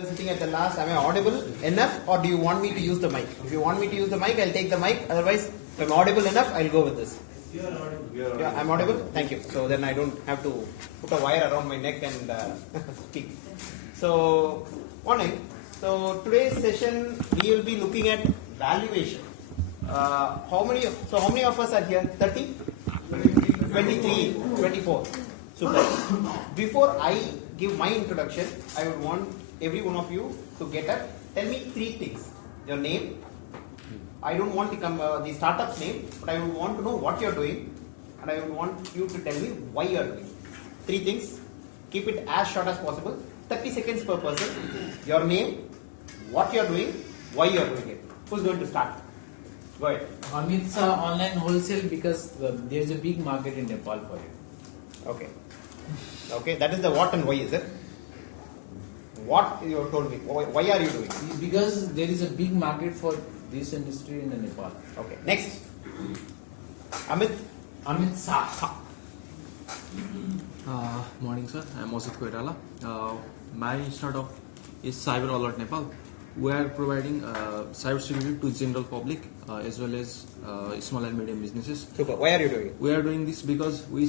Sitting at the last, am I audible enough or do you want me to use the mic? If you want me to use the mic, I'll take the mic. Otherwise, if I'm audible enough, I'll go with this. You are audible. Yeah, I'm audible? Thank you. So then I don't have to put a wire around my neck and speak. So, morning. So today's session, we will be looking at valuation. How many of us are here? 30? 23, 24. Super. Before I give my introduction, I would want every one of you to get up. Tell me three things. Your name. I don't want the startup's name, but I would want to know what you're doing, and I would want you to tell me why you're doing. Three things. Keep it as short as possible. 30 seconds per person. Your name, what you're doing, why you're doing it. Who's going to start? Go ahead. It's online wholesale because there's a big market in Nepal for it. Okay. Okay, that is the what and why, is it? What you told me. Why are you doing it? Because there is a big market for this industry in Nepal. Okay. Next. Amit. Amit Shah. Morning sir, I am Mosit Koirala. My startup is Cyber Alert Nepal. We are providing cybersecurity to general public as well as small and medium businesses. Super. Why are you doing it? We are doing this because we,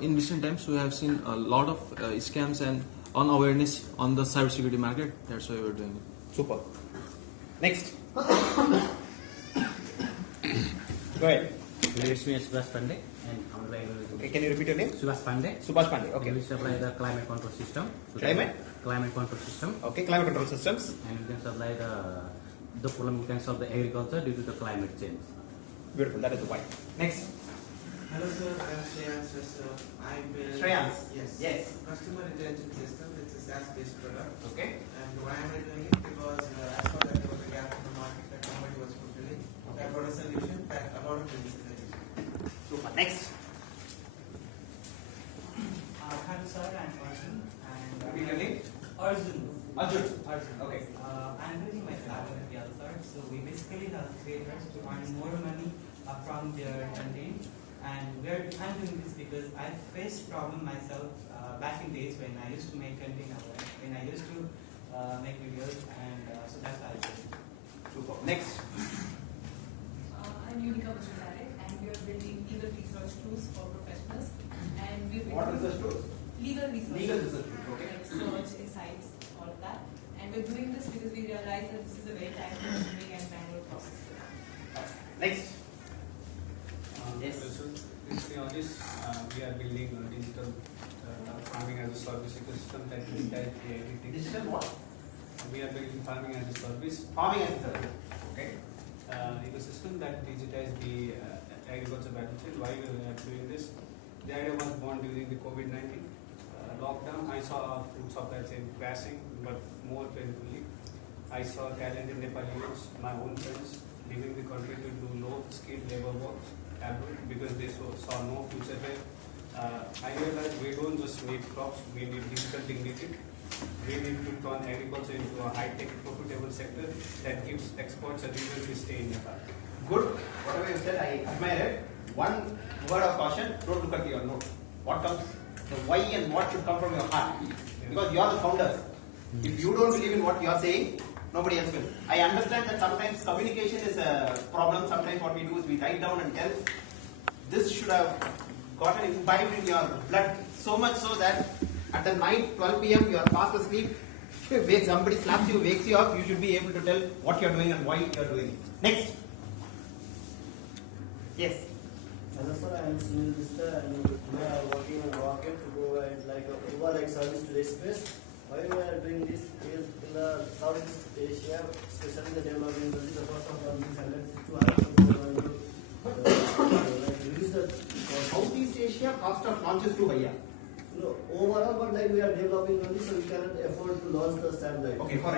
in recent times, we have seen a lot of scams and unawareness on the cybersecurity market. That's why we are doing it. Super. Next. Go ahead. It's me, Subhash Pandey, and I'm like. Okay, can you repeat your name? Subhash Pandey. Subhash Pandey. Okay. We supply the climate control system. Climate control system. Okay, climate control systems. And we can supply the problem we can solve the agriculture due to the climate change. Beautiful. That is the why. Next. Hello sir, I am Shreyans. I build Shreyans. Yes. Customer retention system. It's a SaaS-based product. Okay. And why am I doing it? Because I saw that there was a gap in the market that nobody was fulfilling. I brought a solution that a lot of digitalization. Super. Next. Hi sir, I'm Arjun and Repeat your name. Arjun. Arjun. Okay. I'm building my startup at Yalsar. So we basically help creators to earn more money from their content. And I'm doing this because I faced problem myself back in days when I used to make content, when I used to make videos, and so that's why I did it. Super. Next. I'm Unica Vajradare, and we are building legal research tools for professionals. And we've been What research tools? Legal research. Legal research tools. Okay. Like search, insights, all of that. And we're doing this because we realize that this is a very time-consuming and manual process. Next. Yes. It's we are building a digital farming as a service ecosystem that digitize the Digital what? We are building farming as a service. Farming as a service. Okay. Ecosystem that digitize the agriculture value chain. Why we are doing this? The idea was born during the COVID-19 lockdown. I saw food supply chain crashing, but more painfully, I saw talented Nepali youths, my own friends, leaving the country to do low-skilled labor work because they saw no future there. I realized we don't just need crops, we need digital dignity. We need to turn agriculture into a high-tech, profitable sector that gives exports a reason to stay in Nepal. Good. Whatever you said, I admire it. One word of caution, don't look at your note. What comes, the why and what should come from your heart. Because you are the founders. If you don't believe in what you are saying, nobody else will. I understand that sometimes communication is a problem. Sometimes what we do is we write down and tell. This should have gotten imbibed in your blood so much so that at the night, 12 p.m., you are fast asleep. Somebody slaps you, wakes you up, you should be able to tell what you are doing and why you are doing it. Next. Yes. Hello sir, I am Sunil Vista and we are working on rocket to provide like a Uber-like service to the space. Why we are doing this is in the Southeast Asia, especially the developing countries, the first of all, reduce the Southeast Asia cost of launch is too high. no, overall, but like we are developing countries, so we cannot afford to launch the satellite. Okay, for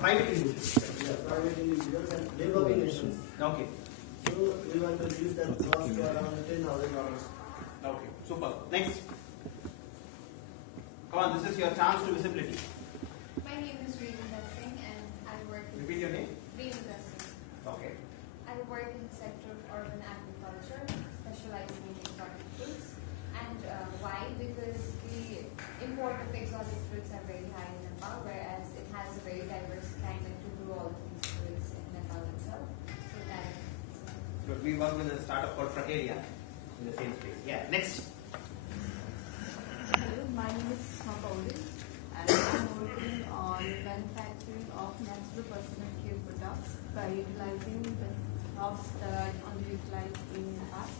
private individuals. Yeah, private individuals and developing nations. Okay. So we want to reduce that cost to around $10,000. Okay, super. Next. Come on, this is your chance to visibility. My name is Rita Singh and I work in... Repeat your name. Rita Singh. Okay. I work in the sector of urban agriculture, specializing in exotic fruits. And why? Because the import of exotic fruits are very high in Nepal, whereas it has we work with a startup called Frateria in the same space. Yeah, next. Hello, my name is Santosh and I'm working on manufacturing of natural personal care products by utilizing the crops that are underutilized in the past.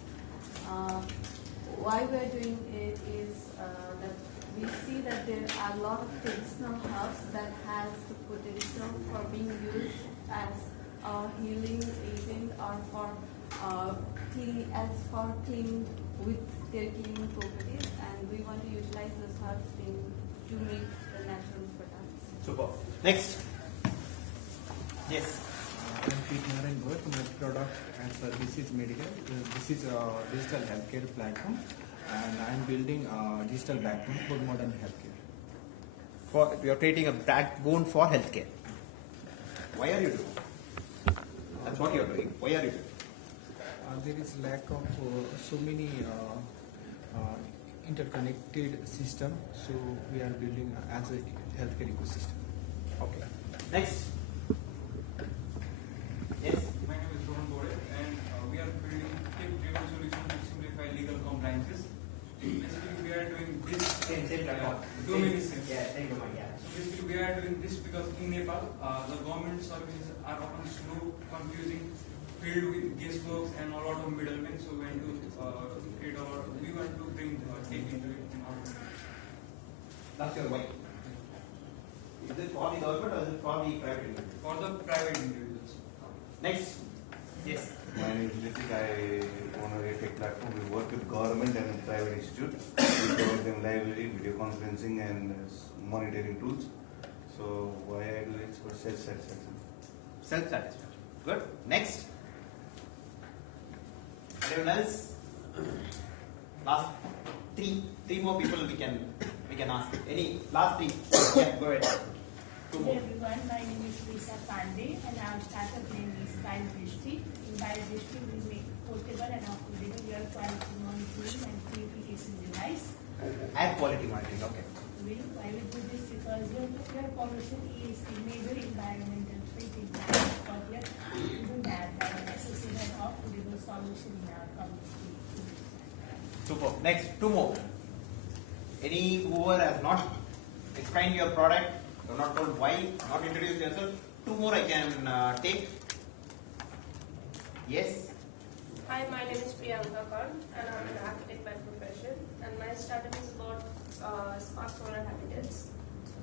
Why we are doing it is that we see that there are a lot of traditional herbs that has the potential for being used as a healing agent or for cleaning with their cleaning properties, and we want to utilize those herbs to make the natural products. Super. Next. Yes. I'm Pete Narayan Bhatt. My product and service is medical. This is a digital healthcare platform, and I'm building a digital backbone for modern healthcare. You are creating a backbone for healthcare. Why are you doing? That's what you are doing. Why are you doing? There is lack of so many interconnected system, so we are building as a healthcare ecosystem. Okay. Next. Yes. My name is Rohan Bore, and we are building tech-driven solutions to simplify legal compliances. Basically, we are doing this. Same platform. Same domain, yeah. So basically, we are doing this because in Nepal, the government services are often slow, confusing, filled with guesswork and a lot of middlemen. So we want to bring tech into it. That's your why. Is it for the government or is it for the private individual? For the private individuals. Next. Yes. My name is Nitik. I own a tech platform. We work with government and private institutes. We provide them library, video conferencing, and monitoring tools. So why I do it for self-satisfaction. Self-satisfaction. Good. Next. Anyone else? Last three more people we can ask. Any last three? Yeah, go ahead. Two more. Hello everyone, my name is Lisa Pandey and our startup name is Biodrishti. In Biodrishti we make portable and affordable air quality monitoring and purification device. Air quality monitoring, okay. Why we do this? Because air pollution is a major environmental threat in the but yet we do have necessary and affordable solution in our community. Super. Next, two more. Any whoever has not explained your product, you have not told why, not introduced yourself. Two more I can take. Yes. Hi, my name is Priyanka Khan and I'm an architect by profession, and my startup is about smart solar habitats.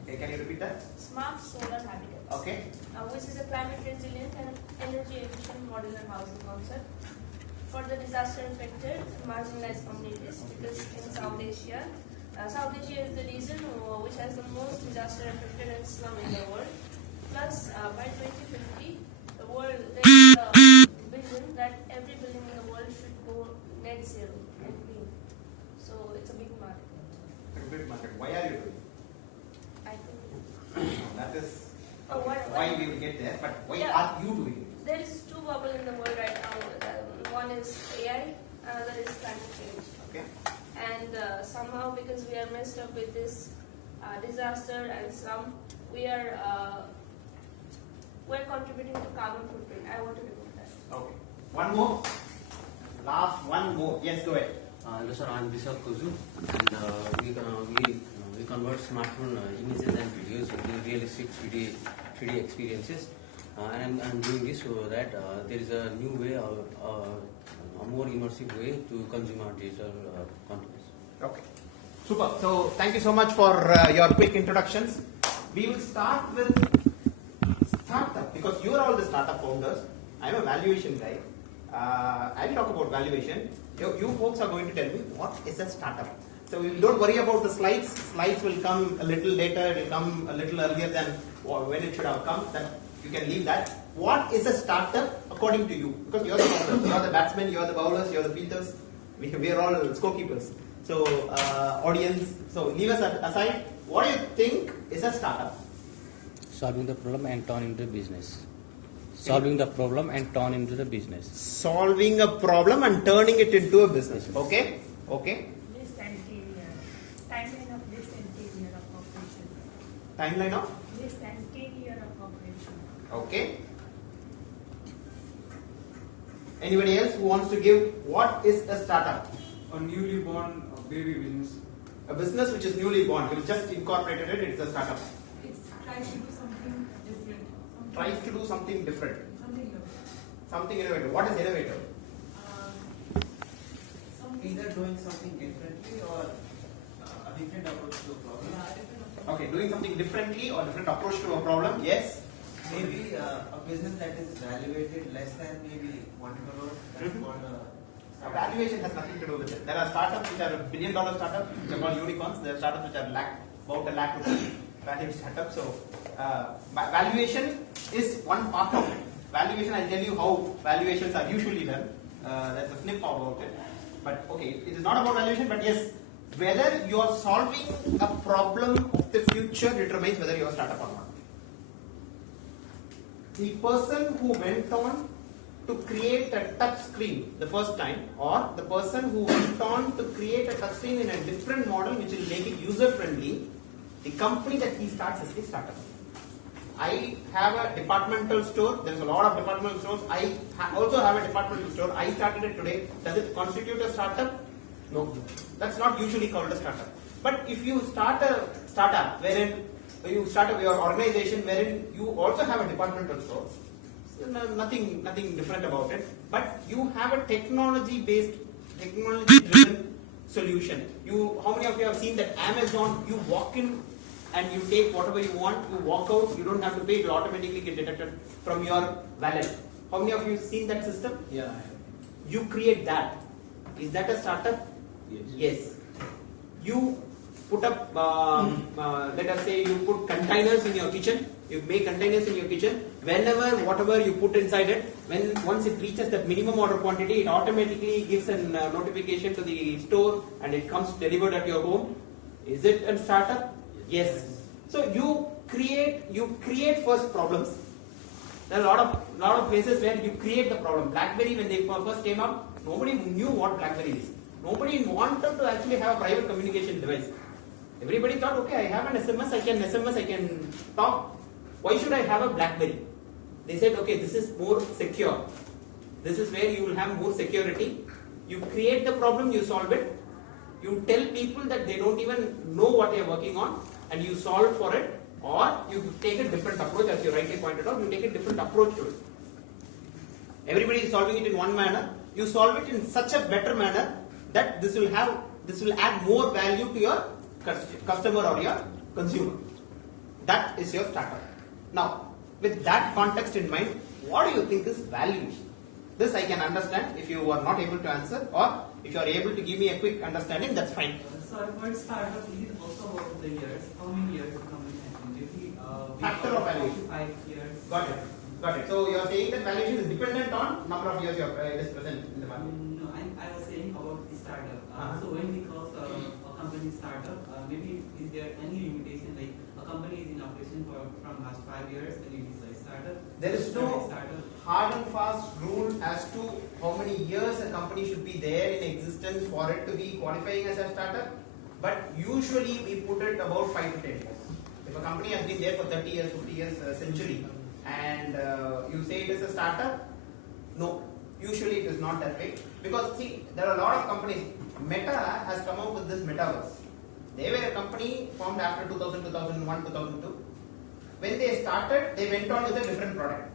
Okay, can you repeat that? Smart solar habitats. Okay. Which is a climate resilient and energy efficient modular housing concept for the disaster affected marginalized communities, because in South Asia is the region which has the most disaster affected and slum in the world. Plus, by 2050, there is a vision that every building in the world should go net zero and green. So it's a big market. It's a big market. Why are you doing? I think that is why we will get there. But why yeah, are you doing it? there is two bubbles in the world right now. One is AI, another is climate change. Okay. And somehow, because we are messed up with this disaster and slum, we're contributing to carbon footprint. I want to remove that. Okay. One more. Last one more. Yes, go ahead. Hello sir, I'm Vishal Kuzu, and we convert smartphone images and videos into realistic 3D experiences. And I'm doing this so that there is a new way, a more immersive way to consume our digital contents. Okay. Super. So thank you so much for your quick introductions. We will start with startup, because you are all the startup founders. I am a valuation guy. I will talk about valuation. You folks are going to tell me what is a startup. So don't worry about the slides. Slides will come a little later. It will come a little earlier than when it should have come. That you can leave that. What is a startup according to you? Because you are the founders, you are the batsmen, you are the bowlers, you are the fielders. We are all scorekeepers. So audience. So leave us aside. What do you think is a startup? Solving the problem and turn into business. Solving the problem and turn into the business. Solving a problem and turning it into a business. Okay? Okay. This timeline of this and 10 year of operation. Timeline of? This and 10 year of operation. Okay. Anybody else who wants to give what is a startup? A newly born baby business. A business which is newly born. You just incorporated it. It's a startup. It tries to do something different. Tries to do something different. Something innovative. Something innovative. What is innovative? Either doing something differently or a different approach to a problem. Okay, doing something differently or different approach to a problem. Yes. Maybe a business that is valuated less than maybe 1 crore. That's called a Valuation has nothing to do with it. There are startups which are $1 billion startups, which are called unicorns. There are startups which are about $1 lakh value startups. So, valuation is one part of it. Valuation, I'll tell you how valuations are usually done. There's a snip about it. But okay, it is not about valuation, but yes, whether you are solving a problem of the future determines whether you are a startup or not. The person who went on to create a touch screen the first time, or the person who went on to create a touch screen in a different model which will make it user friendly, the company that he starts is the startup. I have a departmental store. There's a lot of departmental stores. I also have a departmental store. I started it today. Does it constitute a startup? No. That's not usually called a startup. But if you start a startup wherein you start your organization wherein you also have a departmental store, nothing different about it. But you have a technology-driven solution. How many of you have seen that Amazon? You walk in and you take whatever you want, you walk out, you don't have to pay, it will automatically get deducted from your wallet. How many of you have seen that system? Yeah. You create that. Is that a startup? Yes. You put up, let us say you put containers in your kitchen, you make containers in your kitchen, whenever, whatever you put inside it, once it reaches that minimum order quantity, it automatically gives a notification to the store and it comes delivered at your home. Is it a startup? Yes. So you create first problems. There are a lot of places where you create the problem. BlackBerry, when they first came up, nobody knew what BlackBerry is. Nobody wanted to actually have a private communication device. Everybody thought, okay, I have an SMS, I can talk. Why should I have a BlackBerry? They said, okay, this is more secure. This is where you will have more security. You create the problem, you solve it. You tell people that they don't even know what they are working on, and you solve for it, or you take a different approach, as you rightly pointed out, you take a different approach to it. Everybody is solving it in one manner. You solve it in such a better manner that this will add more value to your customer or your consumer. That is your startup. Now, with that context in mind, what do you think is valuation? This I can understand if you are not able to answer, or if you are able to give me a quick understanding, that's fine. So for startup, is it also about the years? How many years the company has been? Factor of valuation. 5 years. Got it. So you are saying that valuation is dependent on number of years it is present in the market. No, I was saying about the startup. So when we call a company startup, maybe is there any limitation, like a company is in operation from last 5 years and it is a startup? There is no hard and fast rule as to how many years a company should be there in existence for it to be qualifying as a startup, but usually we put it about 5 to 10 years. If a company has been there for 30 years, 50 years, a century, and you say it is a startup, no, usually it is not that way. Because see, there are a lot of companies. Meta has come up with this metaverse. They were a company formed after 2000, 2001, 2002. When they started, they went on with a different product.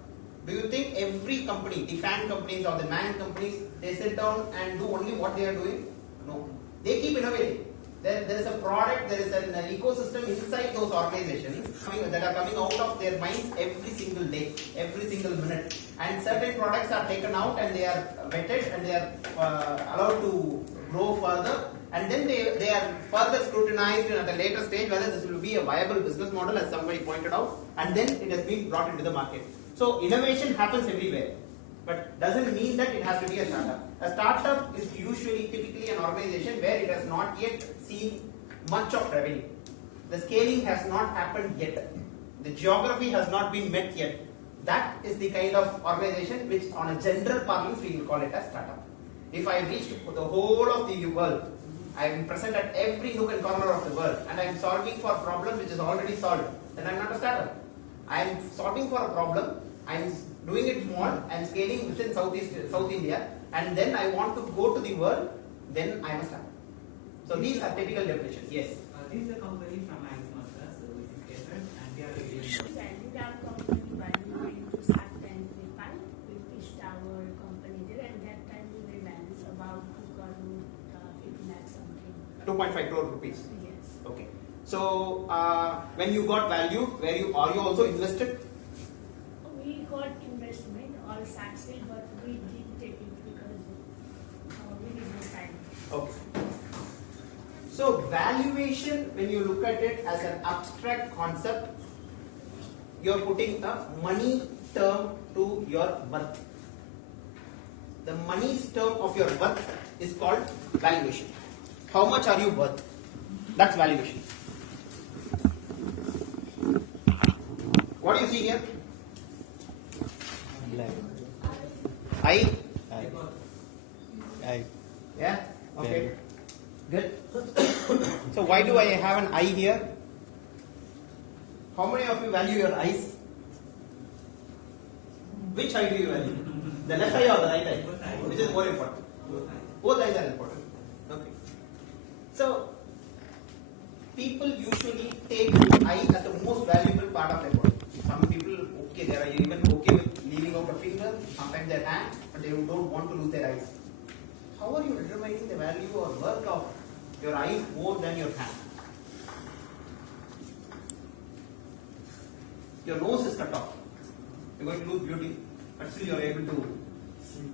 Do you think every company, the fan companies or the man companies, they sit down and do only what they are doing? No. They keep innovating. There is a product, there is an ecosystem inside those organizations that are coming out of their minds every single day, every single minute. And certain products are taken out and they are vetted and they are allowed to grow further. And then they are further scrutinized at a later stage whether this will be a viable business model, as somebody pointed out, and then it has been brought into the market. So innovation happens everywhere, but doesn't mean that it has to be a startup. A startup is typically an organization where it has not yet seen much of revenue. The scaling has not happened yet. The geography has not been met yet. That is the kind of organization which, on a general parlance, we will call it a startup. If I reach the whole of the world, I am present at every nook and corner of the world, and I am solving for a problem which is already solved, then I am not a startup. I am solving for a problem, I am doing it small and scaling within South India, and then I want to go to the world, then I must have. So these are typical definitions. Yes. This is a company from Mathematics, which is catered, and they are really Value our company value went to Shark Tank Nepal. We pitched our company there, and that time we were valued about 2 crore, 50 lakh something. 2.5 crore rupees. Yes. Okay. So when you got valued, are you also invested? We got investment or success, but we didn't take it because we need more time. Okay. So valuation, when you look at it as an abstract concept, you are putting a money term to your worth. The money term of your worth is called valuation. How much are you worth? That's valuation. What do you see here? I. Yeah. Okay. Good. So why do I have an eye here? How many of you value your eyes? Which eye do you value? The left eye or the right eye? Which is more important? Both eyes are important. Okay. So people usually take eye as the most valuable part of their body. Some people, okay, they are even okay with leaving out a finger, sometimes their hand, but they don't want to lose their eyes. How are you determining the value or worth of your eyes more than your hand? Your nose is cut off. You're going to lose beauty, but still you're able to see.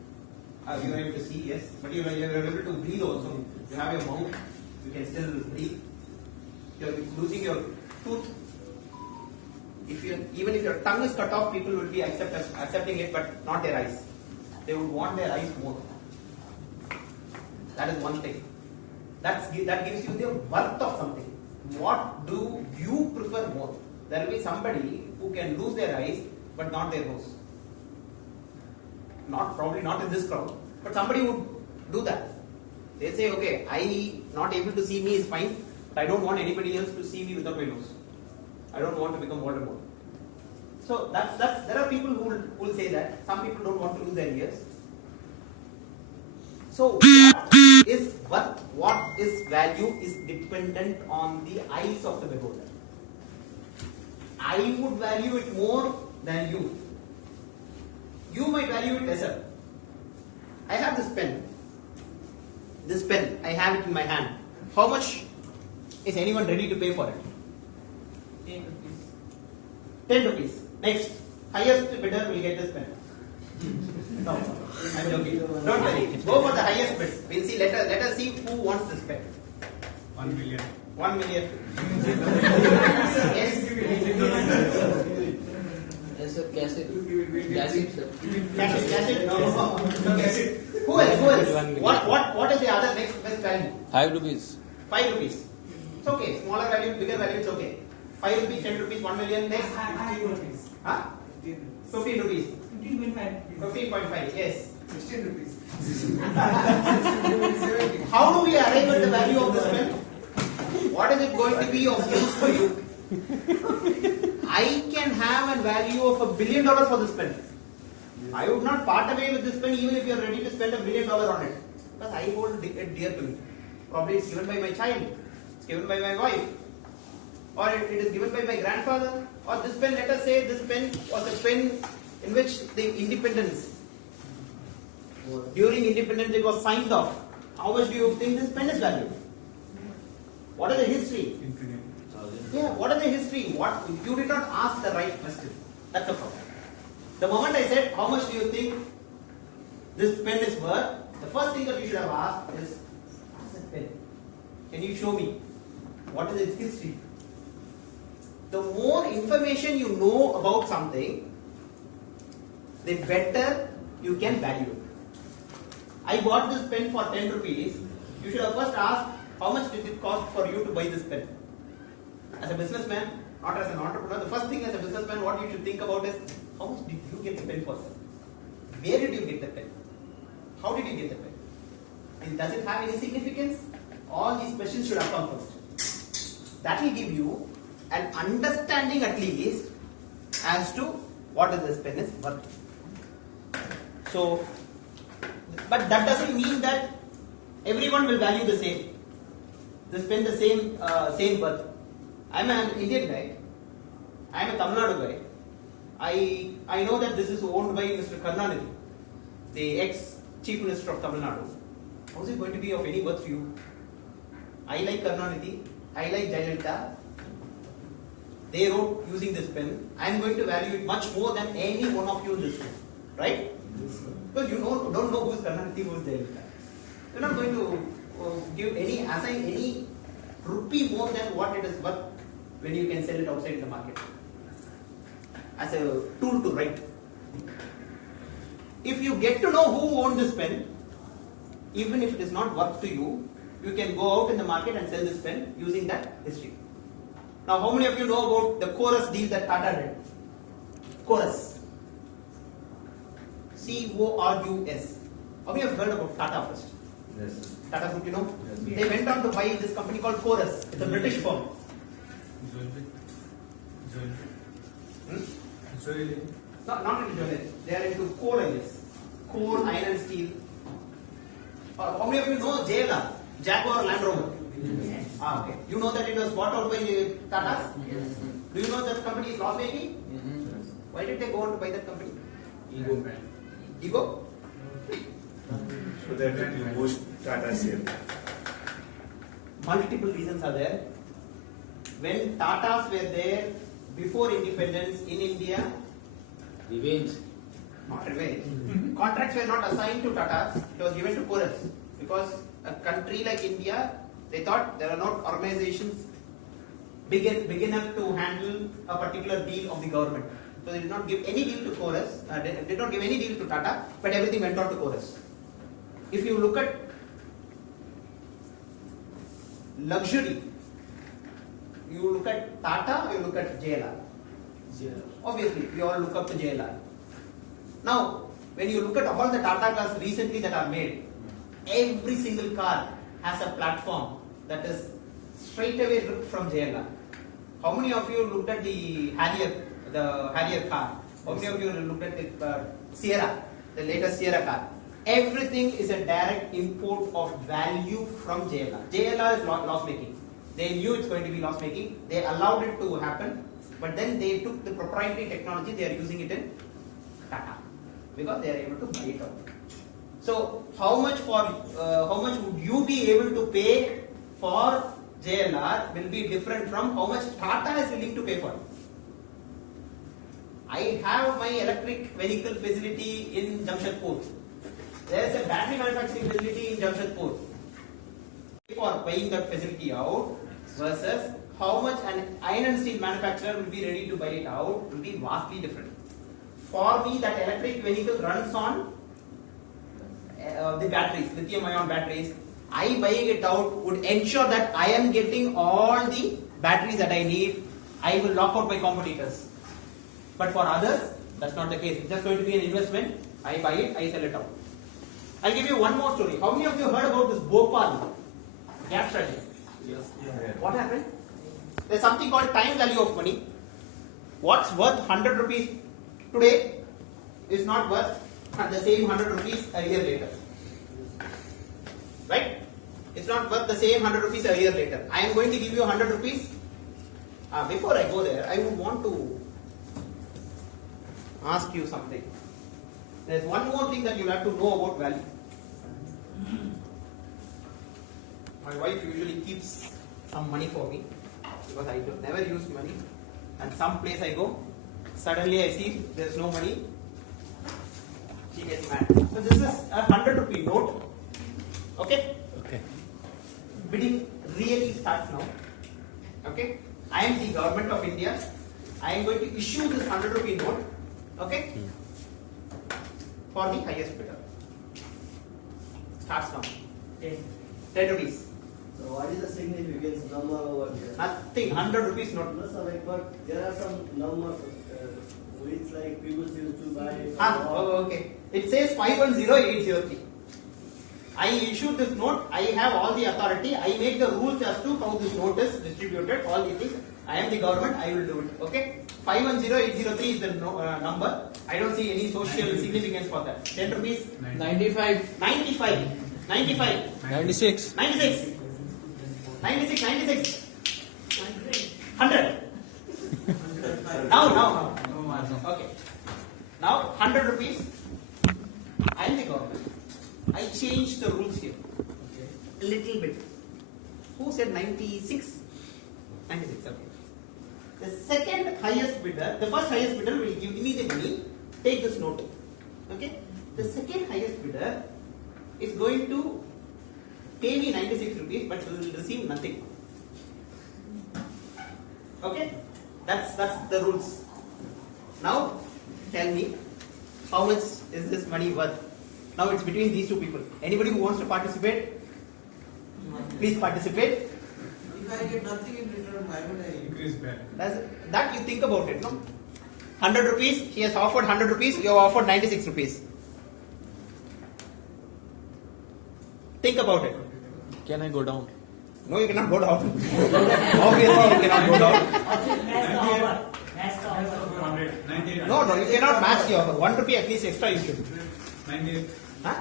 You are able to see, yes, but you're able to breathe also. You have your mouth, you can still breathe. You're losing your tooth. Even if your tongue is cut off, people will be accepting it, but not their eyes. They would want their eyes more. That is one thing. That gives you the worth of something. What do you prefer more? There will be somebody who can lose their eyes, but not their nose. Probably not in this crowd, but somebody would do that. They say, okay, I not able to see me is fine, but I don't want anybody else to see me without my nose. I don't want to become Voldemort. So there are people who will say that. Some people don't want to lose their ears. So what is worth, what is value is dependent on the eyes of the beholder. I would value it more than you. You might value it lesser. I have this pen. This pen, I have it in my hand. How much is anyone ready to pay for it? 10 rupees. 10 rupees. Next, highest bidder will get this pen. No, I'm joking. Don't worry. Go for the highest bid. We'll see. Let us see who wants this pen. 1 million. 1 million. Yes. Yes, sir. Cash sir. Cash it. No. Who else? What is the other next best value? 5 rupees. 5 rupees. It's okay. Smaller value, bigger value, it's okay. 5 rupees, 10 rupees, 1 million. Next. 15 rupees. Huh? 15 rupees. 15.5. 15.5. Yes. 16 rupees. How do we arrive at the value of this pen? What is it going to be of use for you? I can have a value of $1 billion for this pen. I would not part away with this pen even if you are ready to spend $1 billion on it. Because I hold it dear to me. Probably it's given by my child, it's given by my wife, or it is given by my grandfather, or this pen, let us say this pen was a pen in which the independence, during independence it was signed off. How much do you think this pen is valued? What is the history? Yeah, what is the history? You did not ask the right question. That's the problem. The moment I said, how much do you think this pen is worth? The first thing that you should have asked is, what is a pen? Can you show me? What is its history? The more information you know about something, the better you can value it. I bought this pen for 10 rupees. You should have first asked, how much did it cost for you to buy this pen? As a businessman, not as an entrepreneur, the first thing as a businessman, what you should think about is, how much did you get the pen for, sir? Where did you get the pen? How did you get the pen? And does it have any significance? All these questions should have come first. That will give you an understanding at least as to what is this pen is worth. So, but that doesn't mean that everyone will value the same. They spend the same worth. I'm an Indian guy. I'm a Tamil Nadu guy. I know that this is owned by Mr. Karnanidhi, the ex-chief minister of Tamil Nadu. How is it going to be of any worth to you? I like Karnanidhi. I like Jayalalitha. They wrote using this pen. I am going to value it much more than any one of you in this room, right? Because you don't know who is Karnanidhi, who is Jayalalitha. You're not going to assign any rupee more than what it is worth when you can sell it outside the market as a tool to write. If you get to know who owned this pen, even if it is not worth to you, you can go out in the market and sell this pen using that history. Now, how many of you know about the Chorus deal that Tata did? Chorus. C-O-R-U-S. How many of you heard about Tata first? Yes. Tata Group, you know? Yes. They went on to buy this company called Chorus. It's a British firm. Not into jewelry. They are into coal, I guess. Coal, iron and steel. How many of you know JLR? Jaguar Land Rover? Yes. Okay. You know that it was bought out by Tata's? Yes. Do you know that company is loss making? Yes. Why did they go on to buy that company? Ego. Ego? So that it will boost Tata share. Multiple reasons are there. When Tatas were there before independence in India, Revenge. not revenge. Contracts were not assigned to Tatas, it was given to Chorus. Because a country like India, they thought there are not organizations big enough to handle a particular deal of the government. So they did not give any deal to Chorus, they did not give any deal to Tata, but everything went on to Chorus. If you look at luxury, you look at Tata or you look at JLR? Obviously, we all look up to JLR. Now, when you look at all the Tata cars recently that are made, every single car has a platform that is straight away ripped from JLR. How many of you looked at the Harrier car? How many of you looked at the Sierra, the latest Sierra car? Everything is a direct import of value from JLR. JLR is loss making. They knew it's going to be loss making. They allowed it to happen, but then they took the proprietary technology. They are using it in Tata because they are able to buy it out. So, how much would you be able to pay for JLR will be different from how much Tata is willing to pay for it. I have my electric vehicle facility in Jamshedpur. There is a battery manufacturing facility in Jamshedpur. For buying that facility out versus how much an iron and steel manufacturer will be ready to buy it out will be vastly different. For me, that electric vehicle runs on the batteries, lithium-ion batteries. I buying it out would ensure that I am getting all the batteries that I need. I will lock out my competitors. But for others, that's not the case. It's just going to be an investment. I buy it, I sell it out. I'll give you one more story. How many of you heard about this Bhopal gas tragedy? Yes. What happened? There's something called time value of money. What's worth 100 rupees today is not worth the same 100 rupees a year later. Right? It's not worth the same 100 rupees a year later. I am going to give you 100 rupees. Before I go there, I would want to ask you something. There's one more thing that you have to know about value. My wife usually keeps some money for me because I never use money. And some place I go, suddenly I see there's no money. She gets mad. So this is a 100 rupee note. Okay? Okay. Bidding really starts now. Okay? I am the government of India. I am going to issue this 100 rupee note. Okay? For the highest bidder. Starts now. 10 rupees. So what is the significance number over here? Nothing. 100 rupees note. No, sir, like, but there are some numbers which like people used to buy. Okay. It says 510803. I issued this note. I have all the authority. I make the rules as to how this note is distributed. All these things. I am the government, I will do it. Okay? 510803 is the number. I don't see any social significance for that. 10 rupees? 95. 95. 95. 96. 96. 96. 96. 100. Now. Okay. Now 100 rupees. I am the government. I changed the rules here. A little bit. Who said 96? 96, okay. The second highest bidder, the first highest bidder will give me the money, take this note. Okay? The second highest bidder is going to pay me 96 rupees but will receive nothing. Okay? That's the rules. Now, tell me, how much is this money worth? Now it's between these two people. Anybody who wants to participate? Please participate. If I get nothing in return, why would I increase back? That you think about it, no? 100 rupees, he has offered 100 rupees, you have offered 96 rupees. Think about it. Can I go down? No, you cannot go down. Obviously, you cannot go down. No, you cannot match the offer. 1 rupee at least extra you should. 98. Huh?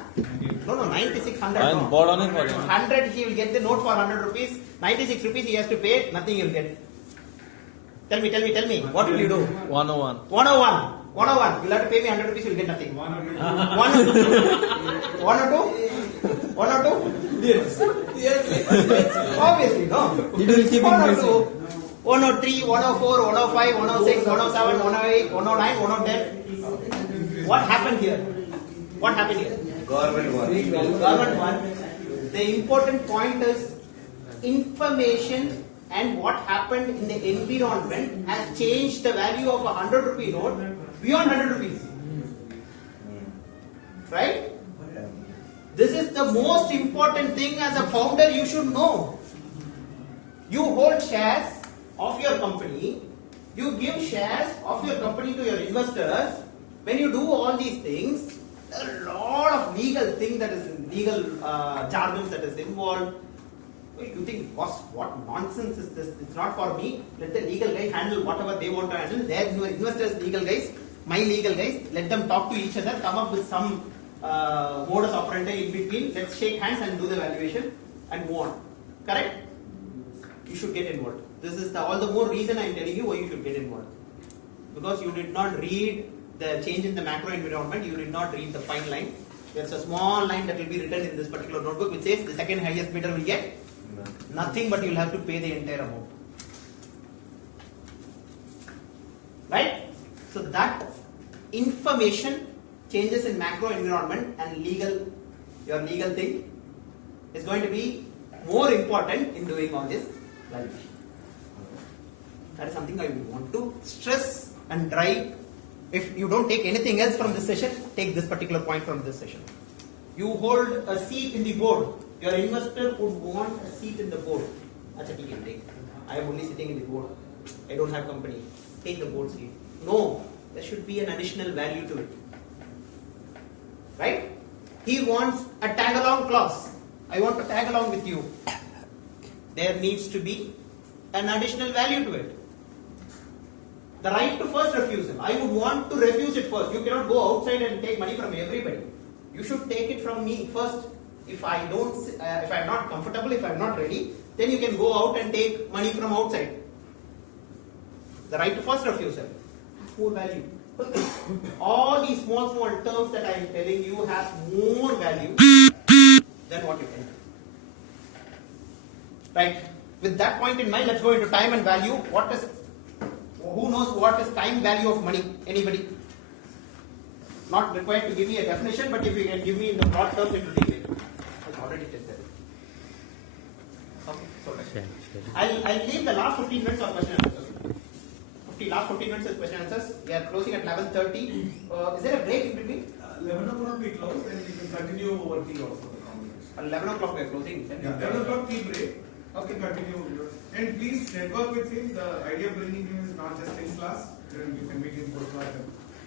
No, 96, 100. I am No. bored on it. 100 he will get the note for 100 rupees. 96 rupees he has to pay, nothing he will get. Tell me. What will you do? 101. 101. 101. You'll have to pay me 100 rupees, you will get nothing. 102? Yes. Obviously, no. It will keep 102, 103, 104, 105, 106, 107, 108, 109, 110. What happened here? Government one. Government one. The important point is information and what happened in the environment has changed the value of a 100 rupee note beyond 100 rupees. Right? This is the most important thing as a founder you should know. You hold shares of your company, you give shares of your company to your investors. When you do all these things, there are a lot of legal thing that is legal jargons that is involved. You think, what nonsense is this? It's not for me. Let the legal guys handle whatever they want to handle. Their investors, legal guys, my legal guys, let them talk to each other, come up with some modus operandi in between. Let's shake hands and do the valuation and move on. Correct? You should get involved. This is all the more reason I am telling you why you should get involved. Because you did not read the change in the macro environment, you did not read the fine line. There's a small line that will be written in this particular notebook which says the second highest bidder will get nothing, but you will have to pay the entire amount. Right? So that information, changes in macro environment and your legal thing is going to be more important in doing all this valuation. That is something I want to stress and drive. If you don't take anything else from this session, take this particular point from this session. You hold a seat in the board. Your investor would want a seat in the board. That's a take. I am only sitting in the board. I don't have company. Take the board seat. No, there should be an additional value to it. Right? He wants a tag along clause. I want to tag along with you. There needs to be an additional value to it. The right to first refusal. I would want to refuse it first. You cannot go outside and take money from everybody. You should take it from me first. If I'm not comfortable, if I'm not ready, then you can go out and take money from outside. The right to first refusal. More value. All these small terms that I am telling you have more value than what you can do. Right. With that point in mind, let's go into time and value. Who knows what is time value of money? Anybody? Not required to give me a definition, but if you can give me in the broad terms, it will be great. I've already tested it. Okay, so I'll leave the last 15 minutes of question and answers. Last 15 minutes is question and answers. We are closing at 11:30. Is there a break in between? 11 o'clock we close and we can continue working also the conversation. 11 o'clock we are closing. Yeah, 11 o'clock tea break. Okay, continue. And please network with him. The idea of bringing him is not just in class. Then you can meet him for class.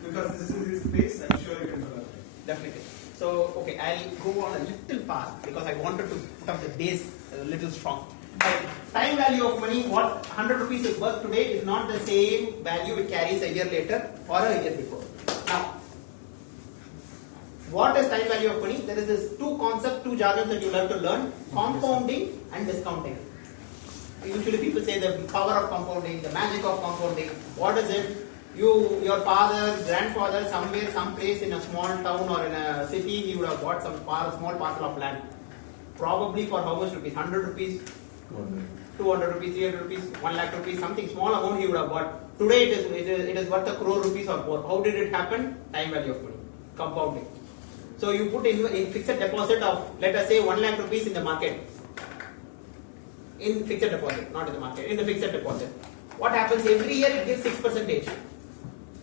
Because this is his space, I'm sure you can do that. Definitely. So, okay, I'll go on a little fast because I wanted to put up the base a little strong. Time value of money, what 100 rupees is worth today is not the same value it carries a year later or a year before. Now, what is time value of money? There is this two concepts, two jargons that you have to learn: compounding and discounting. Usually people say the power of compounding, the magic of compounding. What is it? Your father, grandfather, somewhere, someplace in a small town or in a city, he would have bought some small parcel of land. Probably for how much rupees? 100 rupees, 200 rupees, 300 rupees, 1 lakh rupees, something small amount he would have bought. Today it is worth 1 crore rupees or more. How did it happen? Time value of money, compounding. So you put in fixed deposit of, let us say, 1 lakh rupees in the market. In fixed deposit, not in the market, in the fixed deposit. What happens? Every year it gives 6%.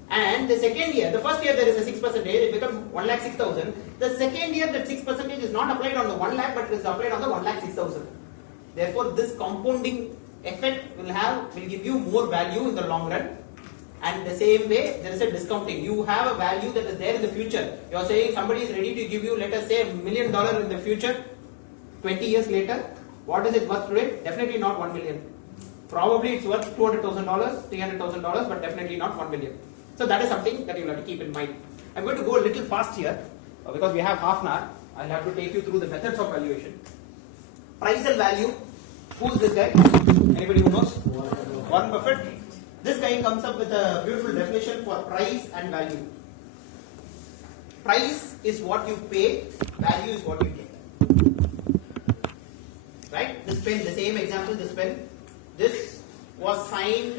And the second year, the first year there is a 6%, it becomes 1,06,000. The second year that 6% is not applied on the 1 lakh, but it is applied on the 1,06,000. Therefore, this compounding effect will give you more value in the long run. And the same way, there is a discounting. You have a value that is there in the future. You are saying somebody is ready to give you, let us say, $1 million in the future. 20 years later, what is it worth today? Definitely not 1 million. Probably it's worth $200,000, $300,000, but definitely not 1 million. So that is something that you will have to keep in mind. I'm going to go a little fast here because we have half an hour. I'll have to take you through the methods of valuation. Price and value. Who's this guy? Anybody who knows? Warren Buffett. This guy comes up with a beautiful definition for price and value. Price is what you pay, value is what you get. Right? This pen, the same example, this pen. This was signed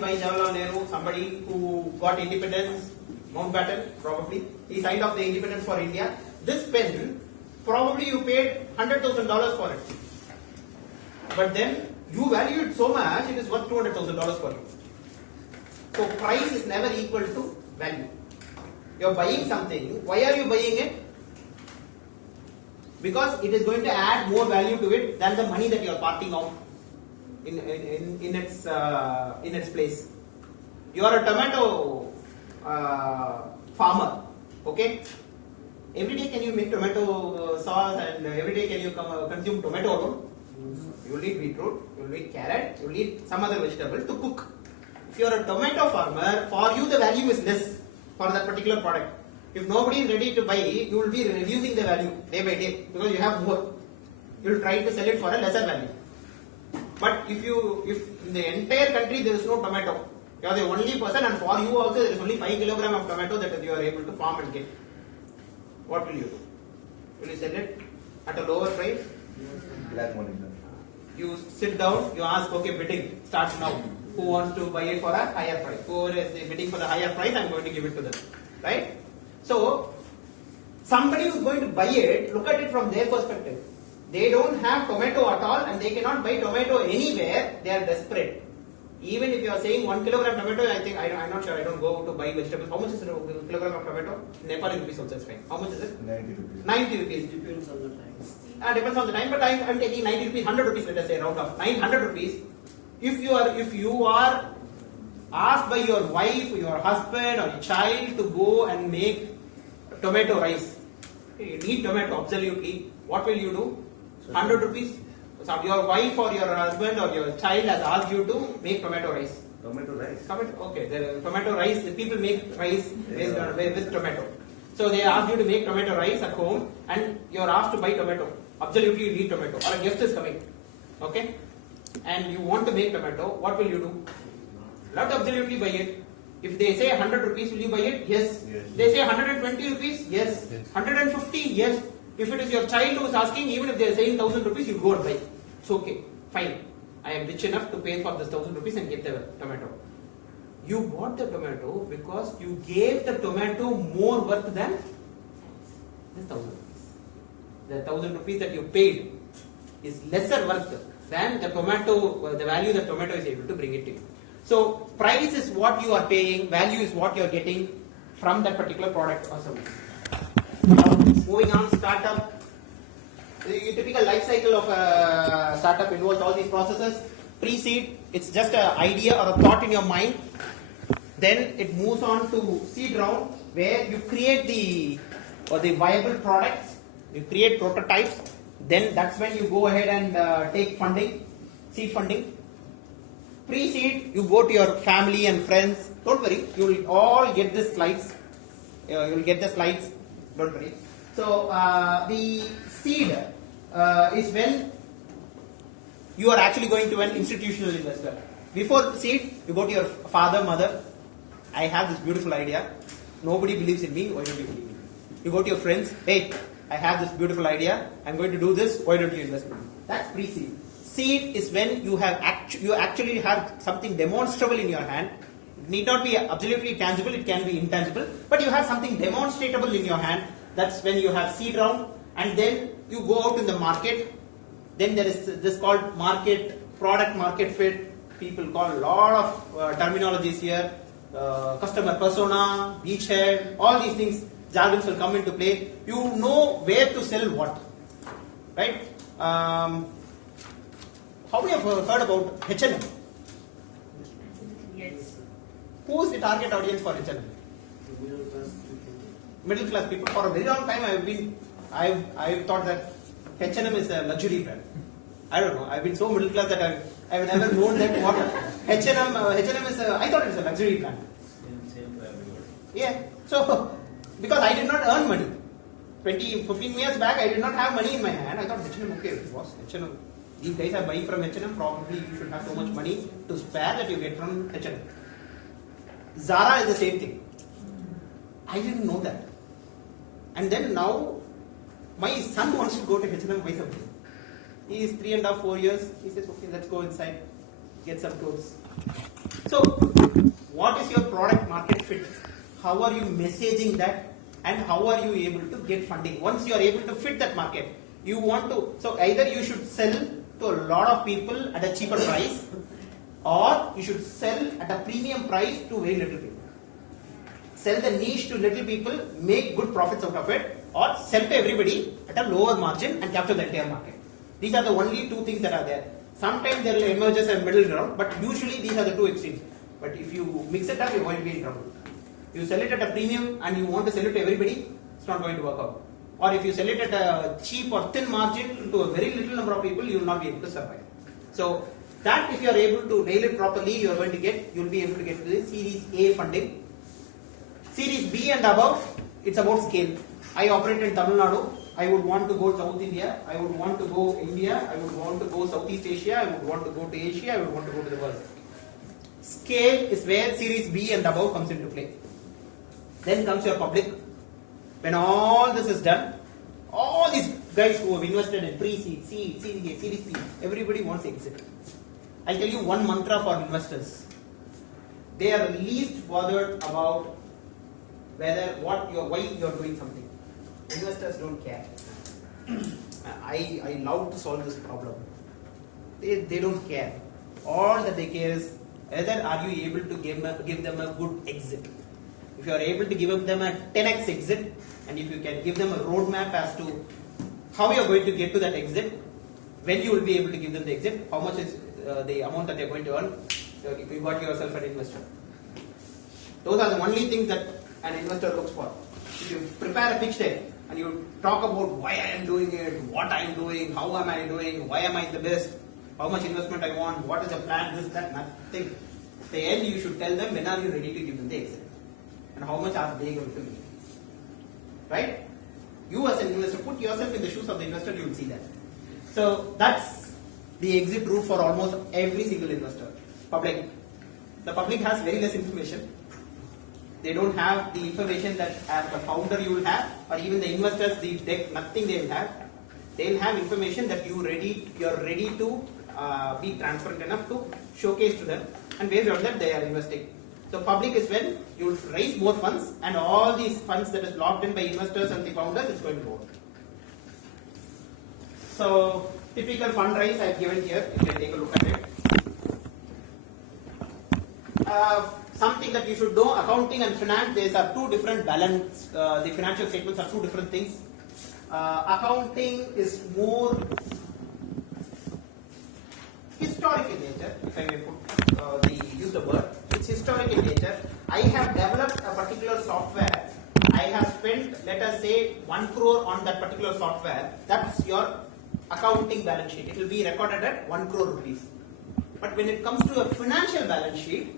by Jawaharlal Nehru, somebody who got independence, Mountbatten, probably. He signed off the independence for India. This pen, probably you paid $100,000 for it. But then, you value it so much, it is worth $200,000 for you. So, price is never equal to value. You are buying something. Why are you buying it? Because it is going to add more value to it than the money that you are parting off in its place. You are a tomato farmer, okay? Every day can you make tomato sauce and every day can you consume tomato alone? You will eat beetroot, you will eat carrot, you will eat some other vegetable to cook. If you are a tomato farmer, for you the value is less for that particular product. If nobody is ready to buy, you will be reducing the value day by day because you have more. You will try to sell it for a lesser value. But if in the entire country there is no tomato, you are the only person, and for you also there is only 5 kilograms of tomato that you are able to farm and get. What will you do? Will you sell it at a lower price? Black money. You sit down, you ask, okay, bidding starts now. Who wants to buy it for a higher price? Whoever is bidding for the higher price, I am going to give it to them. Right? So, somebody who is going to buy it, look at it from their perspective. They don't have tomato at all and they cannot buy tomato anywhere. They are desperate. Even if you are saying 1 kilogram tomato, I'm not sure, I don't go to buy vegetables. How much is a kilogram of tomato? Nepali rupees also is fine. How much is it? 90 rupees. 90 rupees. Depends on the time. Depends on the time, but I'm taking 90 rupees, 100 rupees, let us say, round off. 900 rupees. If you are asked by your wife, your husband or your child to go and make tomato rice, you need tomato, absolutely. What will you do? 100 rupees. So your wife or your husband or your child has asked you to make tomato rice. Tomato rice? Okay, the tomato rice, the people make rice with tomato. So they ask you to make tomato rice at home and you are asked to buy tomato. Absolutely you need tomato, or a guest is coming. Okay? And you want to make tomato, what will you do? Not absolutely buy it. If they say 100 rupees, will you buy it? Yes. They say 120 rupees? Yes. 150? Yes. If it is your child who is asking, even if they are saying 1000 rupees, you go and buy. It's okay. Fine. I am rich enough to pay for this 1000 rupees and get the tomato. You bought the tomato because you gave the tomato more worth than this 1000 rupees. The 1000 rupees that you paid is lesser worth than the tomato, the value the tomato is able to bring it to you. So, price is what you are paying, value is what you are getting from that particular product or service. Moving on, startup. The typical life cycle of a startup involves all these processes. Pre-seed, it's just an idea or a thought in your mind. Then it moves on to seed round, where you create the viable products, you create prototypes, Then that's when you go ahead and take funding, seed funding. Pre-seed, you go to your family and friends. Don't worry, you will all get the slides. You will get the slides. Don't worry. So the seed is when you are actually going to an institutional investor. Before the seed, you go to your father, mother. I have this beautiful idea. Nobody believes in me. Why don't you believe in me? You go to your friends. Hey, I have this beautiful idea. I'm going to do this. Why don't you invest in me? That's pre-seed. Seed is when you have you actually have something demonstrable in your hand. It need not be absolutely tangible. It can be intangible. But you have something demonstrable in your hand. That's when you have seed round. And then you go out in the market. Then there is this called product market fit. People call a lot of terminologies here. Customer persona, beachhead, all these things, jargons will come into play. You know where to sell what, right? How many have heard about H&M? Yes. Who is the target audience for H&M? Middle class people. For a very long time, I've thought that H&M is a luxury brand. I don't know. I've been so middle class that I've never known that what H&M is. I thought it's a luxury brand. Same for everyone. Yeah. So because I did not earn money, 15 years back, I did not have money in my hand. I thought H&M, okay, boss, H&M. These guys are buying from H&M. Probably you should have so much money to spare that you get from H&M. Zara is the same thing. I didn't know that. And then now, my son wants to go to H&M buy something. He is 3.5, 4 years. He says, okay, let's go inside, get some clothes. So, what is your product market fit? How are you messaging that? And how are you able to get funding? Once you are able to fit that market, you want to, so either you should sell to a lot of people at a cheaper price, or you should sell at a premium price to very little people. Sell the niche to little people, make good profits out of it, or sell to everybody at a lower margin and capture the entire market. These are the only two things that are there. Sometimes there will emerge as a middle ground, but usually these are the two extremes. But if you mix it up, you're going to be in trouble. You sell it at a premium and you want to sell it to everybody, it's not going to work out. Or if you sell it at a cheap or thin margin to a very little number of people, you will not be able to survive. So that if you are able to nail it properly, you will be able to get to the Series A funding. Series B and above, it's about scale. I operate in Tamil Nadu. I would want to go South India. I would want to go India. I would want to go Southeast Asia. I would want to go to Asia. I would want to go to the world. Scale is where Series B and above comes into play. Then comes your public. When all this is done, all these guys who have invested in pre-seed, seed, Series A, Series B, everybody wants exit. I'll tell you one mantra for investors. They are least bothered about why you're doing something. Investors don't care. I love to solve this problem. They don't care. All that they care is whether are you able to give them a good exit. If you are able to give them a 10x exit, and if you can give them a roadmap as to how you are going to get to that exit, when you will be able to give them the exit, how much is the amount that they are going to earn, you got yourself an investor. Those are the only things that an investor looks for. If you prepare a pitch deck and you talk about why I am doing it, what I am doing, how am I doing, why am I the best, how much investment I want, what is the plan, this, that, nothing. At the end, you should tell them when are you ready to give them the exit and how much are they going to make. Right? You as an investor, put yourself in the shoes of the investor, you will see that. So that's the exit route for almost every single investor. Public. The public has very less information. They don't have the information that as a founder you will have, or even the investors, the deck, nothing they will have. They will have information that you're ready to be transparent enough to showcase to them, and based on that they are investing. So public is when you will raise more funds, and all these funds that is locked in by investors and the founders is going to go. So typical fundraise I've given here. You can take a look at it. Something that you should know, accounting and finance, these are two different balance, the financial statements are two different things. Accounting is more historic in nature, if I may use the word. It's historic in nature. I have developed a particular software. I have spent, let us say, 1 crore on that particular software. That's your accounting balance sheet. It will be recorded at 1 crore rupees. But when it comes to a financial balance sheet,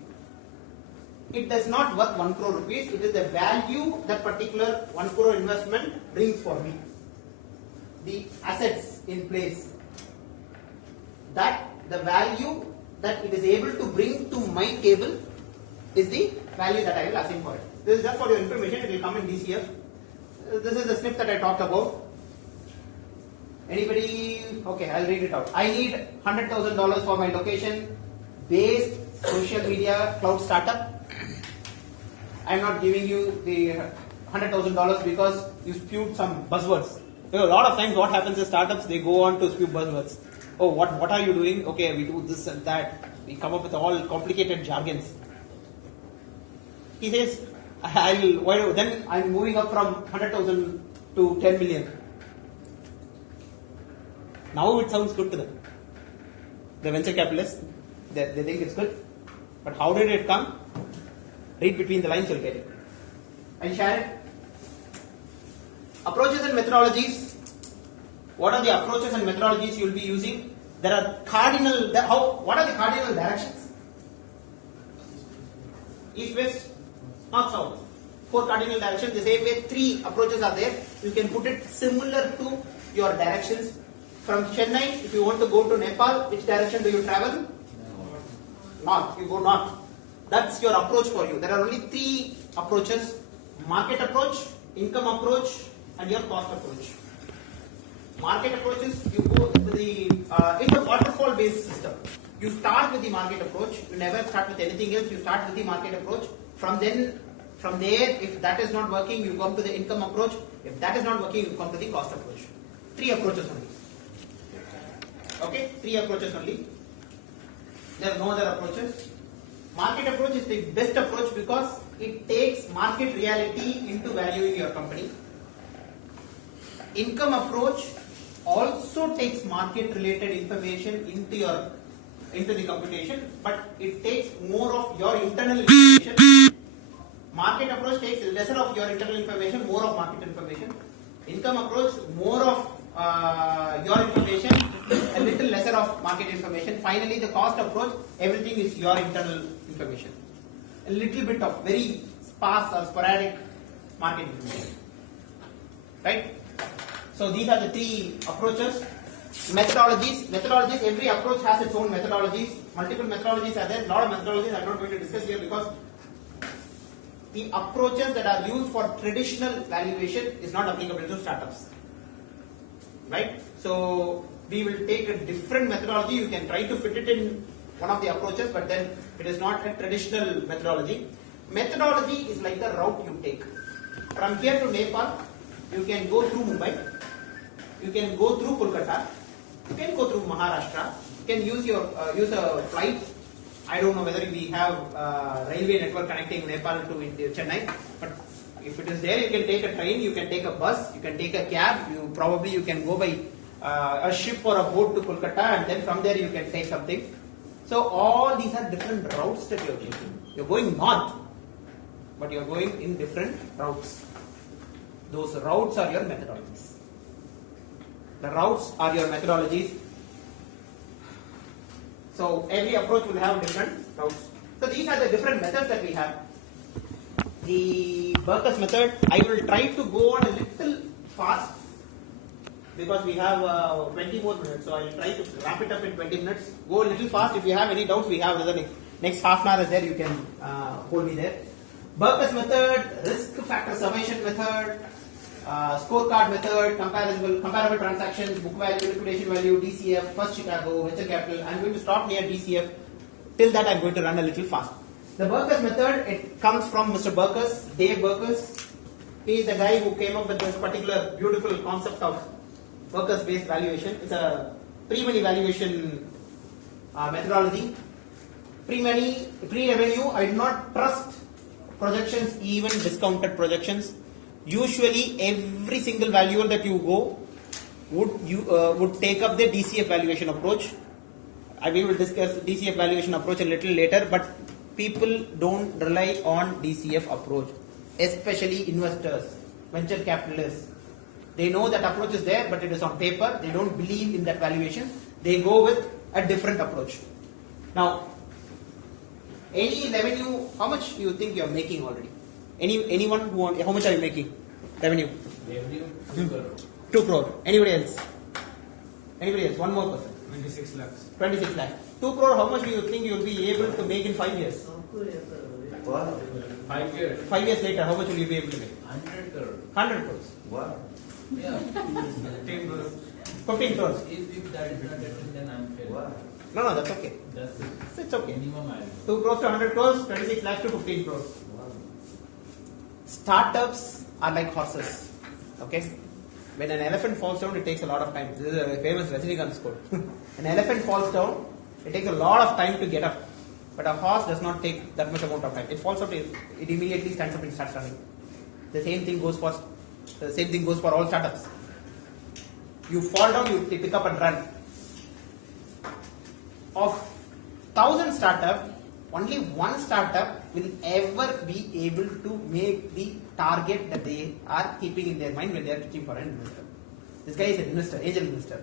it does not worth 1 crore rupees. It is the value that particular 1 crore investment brings for me. The assets in place. That the value that it is able to bring to my table is the value that I will assign for it. This is just for your information. It will come in DCF. This is the snip that I talked about. Anybody? Okay, I'll read it out. I need $100,000 for my location-based social media cloud startup. I'm not giving you the $100,000 because you spewed some buzzwords. You know, a lot of times what happens is startups, they go on to spew buzzwords. Oh, what are you doing? Okay, we do this and that. We come up with all complicated jargons. He says, then I'm moving up from 100,000 to 10 million. Now it sounds good to them. The venture capitalists, they think it's good. But how did it come? Read between the lines, you'll get it. And share it. Approaches and methodologies. What are the approaches and methodologies you will be using? There are cardinal. What are the cardinal directions? East, west, north, south. 4 cardinal directions. The same way 3 approaches are there. You can put it similar to your directions. From Chennai, if you want to go to Nepal, which direction do you travel? North. You go north. That's your approach for you. There are only 3 approaches: market approach, income approach, and your cost approach. Market approaches, you go with the it's a waterfall based system. You start with the market approach. You never start with anything else. You start with the market approach. From there, if that is not working, you come to the income approach. If that is not working, you come to the cost approach. 3 approaches only. Okay, 3 approaches only. There are no other approaches. Market approach is the best approach because it takes market reality into valuing your company. Income approach also takes market related information into the computation, but it takes more of your internal information. Market approach takes lesser of your internal information, more of market information. Income approach, more of your information, a little lesser of market information. Finally, the cost approach, everything is your internal information. A little bit of very sparse or sporadic market information. Right? So these are the 3 approaches. Methodologies, every approach has its own methodologies. Multiple methodologies are there. A lot of methodologies I'm not going to discuss here because the approaches that are used for traditional valuation is not applicable to startups. Right? So we will take a different methodology. You can try to fit it in one of the approaches, but then it is not a traditional methodology. Methodology is like the route you take. From here to Nepal, you can go through Mumbai, you can go through Kolkata, you can go through Maharashtra, you can use a flight. I don't know whether we have railway network connecting Nepal to Chennai, but if it is there, you can take a train, you can take a bus, you can take a cab, you can go by a ship or a boat to Kolkata, and then from there you can take something. So all these are different routes that you are taking. You are going north, but you are going in different routes. Those routes are your methodologies. The routes are your methodologies. So every approach will have different routes. So these are the different methods that we have. The Berkus method, I will try to go on a little fast because we have 20 more minutes. So I will try to wrap it up in 20 minutes. Go a little fast. If you have any doubts, we have the next half an hour is there. You can hold me there. Berkus method, risk factor summation method, scorecard method, comparable transactions, book value, liquidation value, DCF, first Chicago, venture capital. I'm going to stop near DCF. Till that, I'm going to run a little fast. The Berkus method, it comes from Mr. Berkus, Dave Berkus. He is the guy who came up with this particular beautiful concept of Berkus-based valuation. It's a pre-money valuation methodology. Pre-money, pre-revenue, I do not trust projections, even discounted projections. Usually, every single valuer that you go would take up the DCF valuation approach. We will discuss DCF valuation approach a little later, but people don't rely on DCF approach, especially investors, venture capitalists. They know that approach is there, but it is on paper. They don't believe in that valuation. They go with a different approach. Now, any revenue, how much do you think you are making already? Anyone who, how much are you making? Revenue? Revenue 2 crore. 2 crore. Anybody else? Anybody else? One more person. 26 lakhs. 26 lakhs. 2 crore, how much do you think you will be able to make in 5 years? 5 years. 5 years later, how much will you be able to make? 100 crore. 100 crores. Wow. Yeah. 15 crores. 15 crores. If that is not it, then I'm failed. Wow. No, that's okay. That's it. It's okay. Minimum I will. 2 crores to 100 crores, 26 lakhs to 15 crores. Startups are like horses. Okay? When an elephant falls down, it takes a lot of time. This is a famous Rajinikanth quote. An elephant falls down, it takes a lot of time to get up. But a horse does not take that much amount of time. It falls out, it immediately stands up and starts running. The same thing goes for all startups. You fall down, you pick up and run. Of 1,000 startups, only one startup will ever be able to make the target that they are keeping in their mind when they are pitching for an investor. This guy is an investor, angel investor.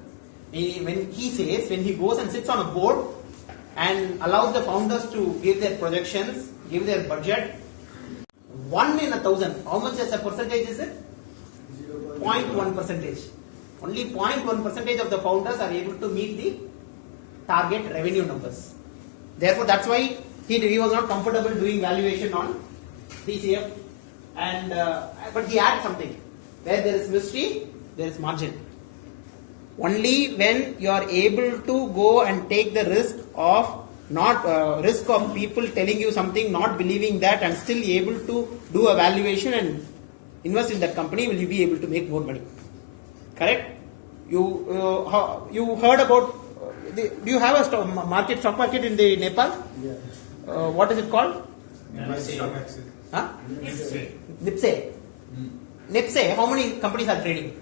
When he goes and sits on a board and allows the founders to give their projections, give their budget, 1 in 1,000, how much as a percentage is it? 0.1 percentage. Only 0.1 percentage of the founders are able to meet the target revenue numbers. Therefore, that's why he was not comfortable doing valuation on DCF, and but he adds something. Where there is mystery, there is margin. Only when you are able to go and take the risk of risk of people telling you something, not believing that, and still able to do a valuation and invest in that company, will you be able to make more money. Correct? You heard about? Do you have a stock market in the Nepal? Yeah. What is it called? NIPSEA. Huh? NIPSEA. NIPSEA. NIPSEA. How many companies are trading?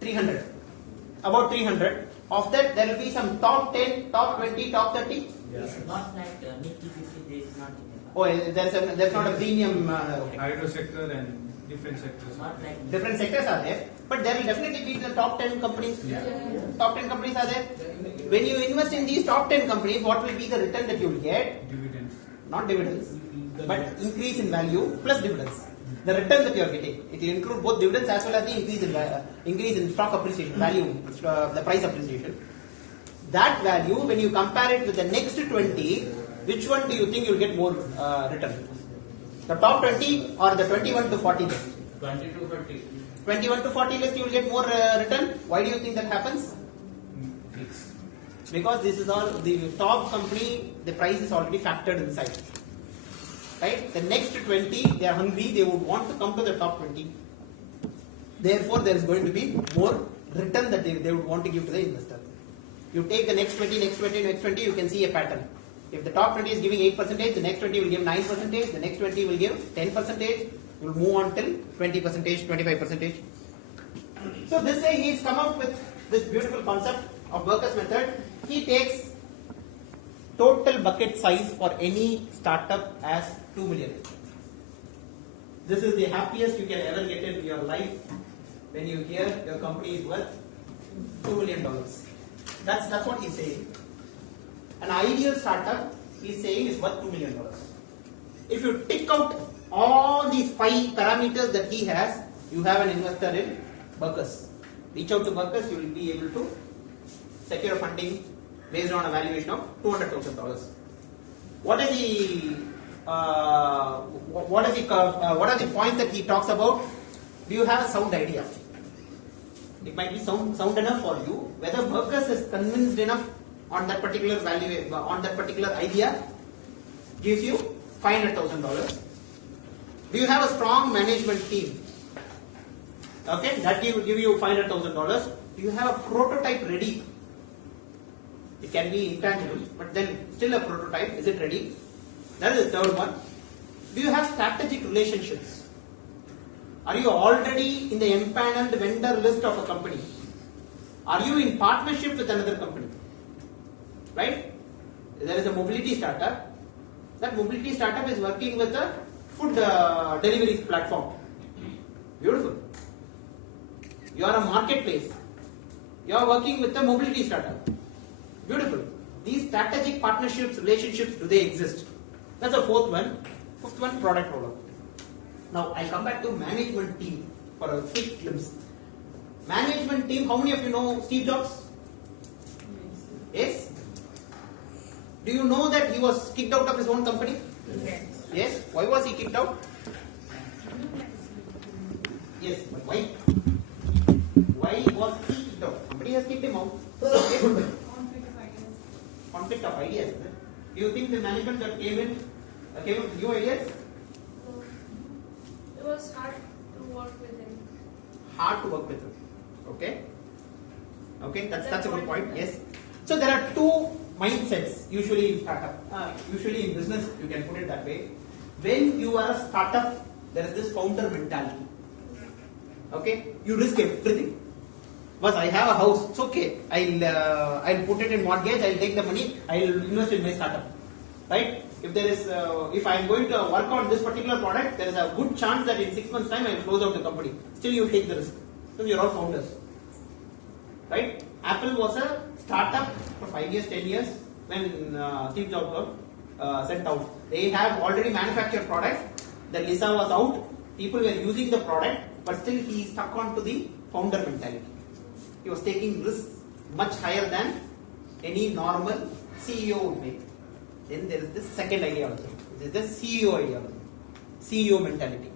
300. About 300. Of that, there will be some top 10, top 20, top 30. It's not like Nifty 50, there is not in Nepal. Oh, there's not a premium. Hydro sector and different sectors. Not like Different sectors are there, but there will definitely be the top 10 companies. Top 10 companies are there. When you invest in these top 10 companies, what will be the return that you will get? Dividends. Not dividends, but increase in value plus dividends. The return that you are getting, it will include both dividends as well as the increase in stock appreciation, value, the price appreciation. That value, when you compare it with the next 20, which one do you think you will get more return? The top 20 or the 21 to 40 list? 20 to 40. 21 to 40 list, you will get more return. Why do you think that happens? Because this is all the top company, the price is already factored inside. Right? The next 20, they are hungry, they would want to come to the top 20. Therefore, there is going to be more return that they would want to give to the investor. You take the next 20, next 20, next 20, you can see a pattern. If the top 20 is giving 8%, the next 20 will give 9%, the next 20 will give 10%, you will move on till 20%, 25%. So this way he has come up with this beautiful concept of Worker's method. He takes total bucket size for any startup as 2 million. This is the happiest you can ever get in your life when you hear your company is worth $2 million. That's what he's saying. An ideal startup, he's saying, is worth $2 million. If you tick out all these 5 parameters that he has, you have an investor in Workers. Reach out to Workers, you will be able to secure funding based on a valuation of $200,000. What are the points that he talks about? Do you have a sound idea? It might be sound enough for you. Whether Workers is convinced enough on that particular value, on that particular idea, gives you $500,000. Do you have a strong management team? Okay, that will give you $500,000. Do you have a prototype ready? It can be intangible, but then still a prototype. Is it ready? That is the third one. Do you have strategic relationships? Are you already in the empaneled vendor list of a company? Are you in partnership with another company? Right? There is a mobility startup. That mobility startup is working with a food delivery platform. Beautiful. You are a marketplace. You are working with a mobility startup. Beautiful. These strategic partnerships, relationships, do they exist? That's the fourth one. Fifth one, product rollout. Now I come back to management team for a quick glimpse. Management team, how many of you know Steve Jobs? Yes? Do you know that he was kicked out of his own company? Yes. Yes? Why was he kicked out? Yes, but why? Why was he kicked out? Somebody has kicked him out. Conflict of ideas. Is it? Do you think the management that came up with new ideas? It was hard to work with him. Hard to work with him. Okay. Okay, that's a good point. Yes. So there are two mindsets usually in startup. Usually in business, you can put it that way. When you are a startup, there is this founder mentality. Okay, you risk everything. But I have a house, it's okay. I'll put it in mortgage. I'll take the money. I'll invest in my startup. Right? If there is, if I am going to work on this particular product, there is a good chance that in 6 months' time I will close out the company. Still, you take the risk. So you're all founders. Right? Apple was a startup for 5 years, 10 years when Steve Jobs got sent out. They have already manufactured products. The Lisa was out. People were using the product, but still he stuck on to the founder mentality. He was taking risks much higher than any normal CEO would make. Then there is this second idea also. This is the CEO ideology. CEO mentality.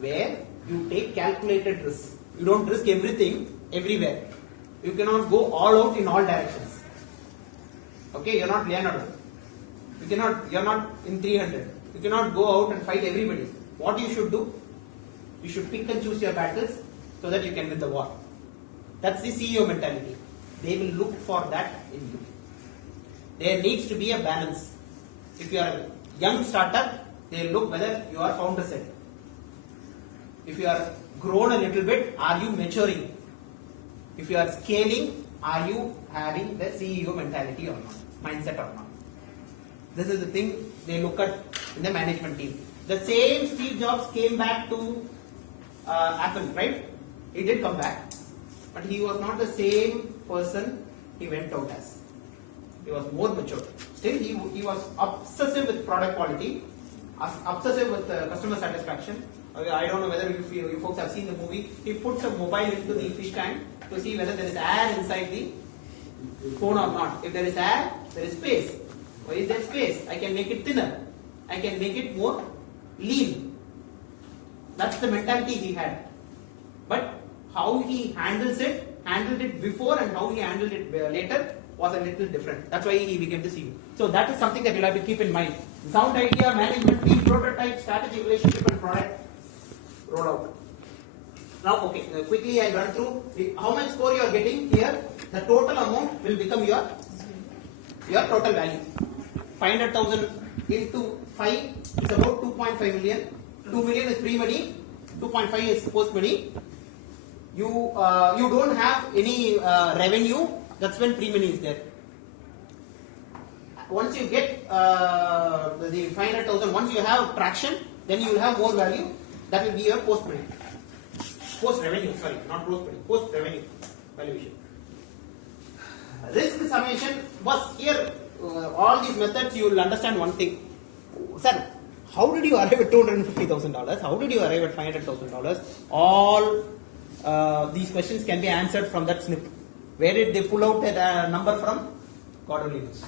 Where you take calculated risks. You don't risk everything everywhere. You cannot go all out in all directions. Okay, you're not Leonardo. You're not in 300. You cannot go out and fight everybody. What you should do? You should pick and choose your battles so that you can win the war. That's the CEO mentality. They will look for that in you. There needs to be a balance. If you are a young startup, they will look whether you are founder set. If you are grown a little bit, are you maturing? If you are scaling, are you having the CEO mentality or not? Mindset or not? This is the thing they look at in the management team. The same Steve Jobs came back to Apple, right? He did come back, but he was not the same person he went out as. He was more mature. Still, he was obsessive with product quality, obsessive with customer satisfaction. I don't know whether you folks have seen the movie. He puts a mobile into the fish tank to see whether there is air inside the phone or not. If there is air, there is space. Why is there space? I can make it thinner. I can make it more lean. That's the mentality he had. But how he handled it before and how he handled it later was a little different. That's why he became the CEO. So that is something that you'll have to keep in mind. Sound idea, management team, prototype, strategy, relationship and product rollout. Now, okay, quickly I'll run through how much score you are getting here. The total amount will become your total value. 500,000 into 5 is about 2.5 million. 2 million is pre-money, 2.5 is post-money. You don't have any revenue, that's when pre-money is there. Once you get the 500,000, once you have traction, then you will have more value. That will be your post-money. Post-revenue, sorry, not post-money, post-revenue valuation. Risk summation was here. All these methods, you will understand one thing. Sir, how did you arrive at $250,000? How did you arrive at $500,000? All these questions can be answered from that snip. Where did they pull out that number from? God only knows.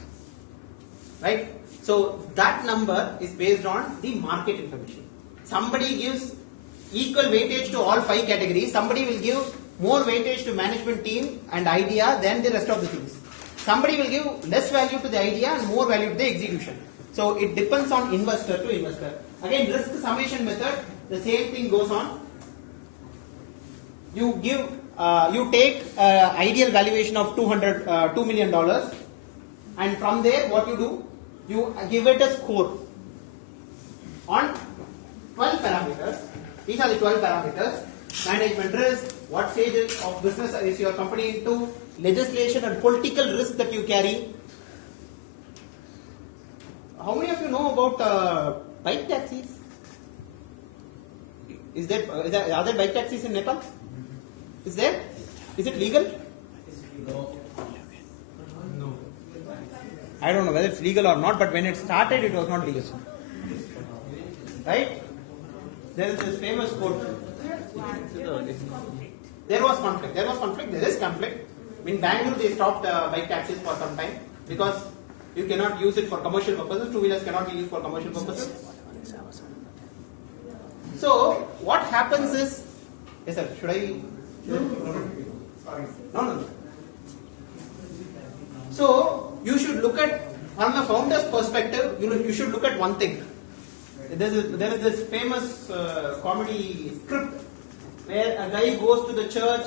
Right? So that number is based on the market information. Somebody gives equal weightage to all 5 categories. Somebody will give more weightage to management team and idea than the rest of the things. Somebody will give less value to the idea and more value to the execution. So it depends on investor to investor. Again, risk summation method, the same thing goes on. You take ideal valuation of $2 million, and from there what you do, you give it a score on 12 parameters. These are the 12 parameters. Management risk, what stage of business is your company into, legislation and political risk that you carry. How many of you know about bike taxis? Are there bike taxis in Nepal? Is there? Is it legal? No. No. I don't know whether it's legal or not, but when it started, it was not legal. Right? There is this famous quote. There was conflict. There is conflict. In Bangalore, they stopped bike taxis for some time because you cannot use it for commercial purposes. Two-wheelers cannot be used for commercial purposes. So, what happens is, yes sir, should I? Sorry. No. So, you should look at, from the founder's perspective, you should look at one thing. There is this famous comedy script where a guy goes to the church,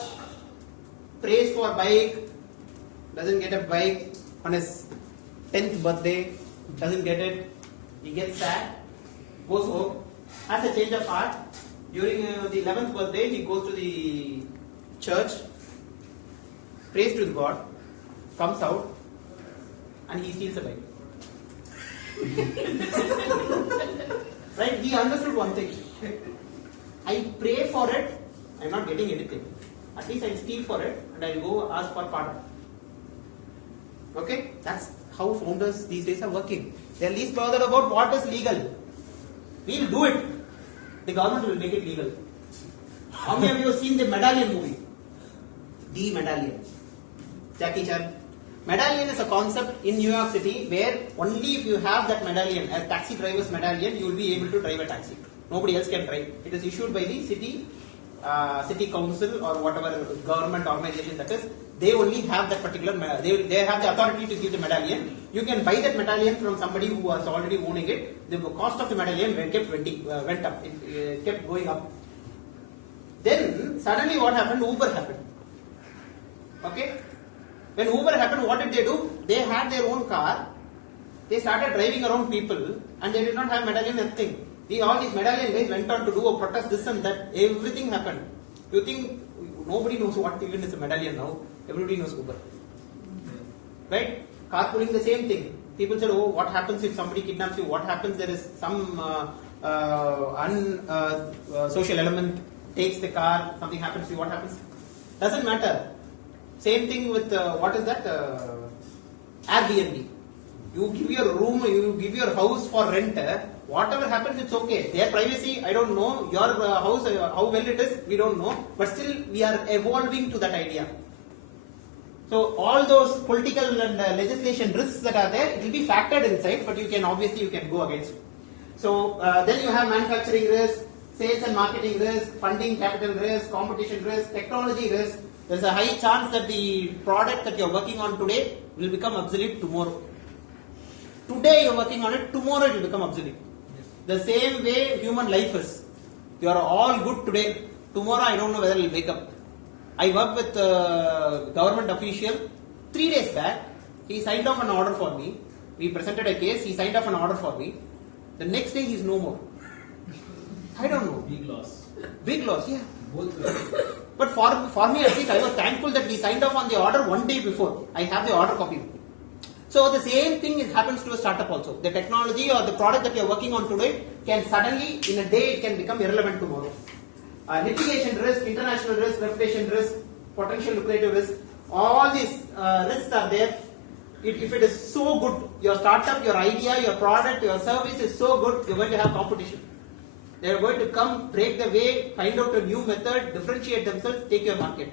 prays for bike, doesn't get a bike on his 10th birthday, doesn't get it, he gets sad, goes home, has a change of heart. During the 11th birthday, he goes to the church, prays to God, comes out, and he steals a bike. Right? He understood one thing. I pray for it, I am not getting anything. At least I steal for it and I go ask for pardon. Okay? That's how founders these days are working. They are least bothered about what is legal. We'll do it. The government will make it legal. How many of you have seen the Medallion movie? The Medallion. Jackie Chan. Medallion is a concept in New York City where only if you have that medallion, a taxi driver's medallion, you will be able to drive a taxi. Nobody else can drive. It is issued by the city council or whatever government organization that is. They only have that particular, they have the authority to give the medallion. You can buy that medallion from somebody who was already owning it. The cost of the medallion went up. It kept going up. Then suddenly what happened? Uber happened. Okay? When Uber happened, what did they do? They had their own car. They started driving around people and they did not have medallion, nothing. All these medallion guys went on to do a protest, this and that. Everything happened. You think nobody knows what even is a medallion now? Everybody knows Uber. Right? Carpooling, the same thing. People said, oh, what happens if somebody kidnaps you? What happens? There is some social element takes the car, something happens to you, what happens? Doesn't matter. Same thing with, what is that? Airbnb. You give your room, you give your house for rent, whatever happens, it's okay. Their privacy, I don't know. Your house, how well it is, we don't know. But still, we are evolving to that idea. So, all those political and legislation risks that are there, it will be factored inside, but you can go against it. So, then you have manufacturing risk, sales and marketing risk, funding capital risk, competition risk, technology risk. There is a high chance that the product that you are working on today will become obsolete tomorrow. Today you are working on it, tomorrow it will become obsolete. The same way human life is. You are all good today, tomorrow I don't know whether I will wake up. I work with a government official. 3 days back, he signed off an order for me. We presented a case, he signed off an order for me. The next day he is no more. I don't know. Big loss. Big loss, yeah. Both ways. But for me at least, I was thankful that he signed off on the order one day before. I have the order copy. So the same thing happens to a startup also. The technology or the product that you are working on today can suddenly, in a day, it can become irrelevant tomorrow. Litigation risk, international risk, reputation risk, potential lucrative risk, all these risks are there. If it is so good, your startup, your idea, your product, your service is so good, you're going to have competition. They are going to come, break the way, find out a new method, differentiate themselves, take your market.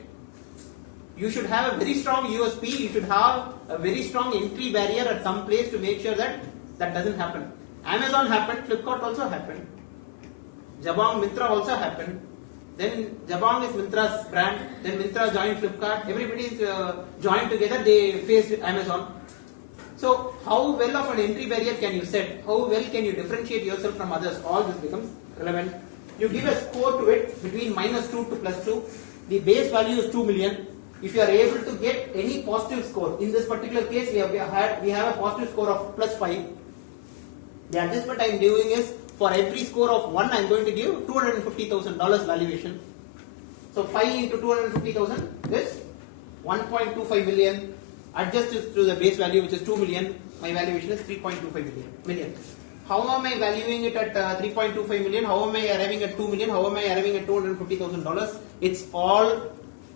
You should have a very strong USP, you should have a very strong entry barrier at some place to make sure that that doesn't happen. Amazon happened, Flipkart also happened, Jabong, Myntra also happened. Then Jabong is Myntra's brand, then Myntra joined Flipkart, everybody is joined together, they faced Amazon. So how well of an entry barrier can you set? How well can you differentiate yourself from others? All this becomes relevant. You give a score to it between -2 to +2. The base value is 2 million. If you are able to get any positive score, in this particular case we have a positive score of +5. The adjustment I am doing is for every score of 1 I am going to give $250,000 valuation. So 5 into 250,000 is 1.25 million. Adjust it to the base value which is 2 million. My valuation is 3.25 million. how am I valuing it at 3.25 million? How am I arriving at 2 million? How am I arriving at $250,000? It's all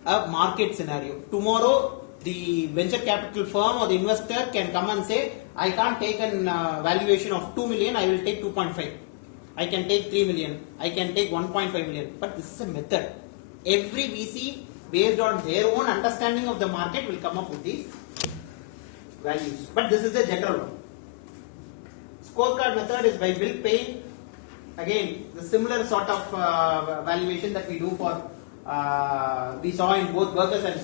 a market scenario. Tomorrow, the venture capital firm or the investor can come and say, I can't take an valuation of 2 million, I will take 2.5. I can take 3 million, I can take 1.5 million. But this is a method. Every VC, based on their own understanding of the market, will come up with these values. But this is the general one. Scorecard method is by bill paying. Again, the similar sort of valuation that we do for we saw in both workers and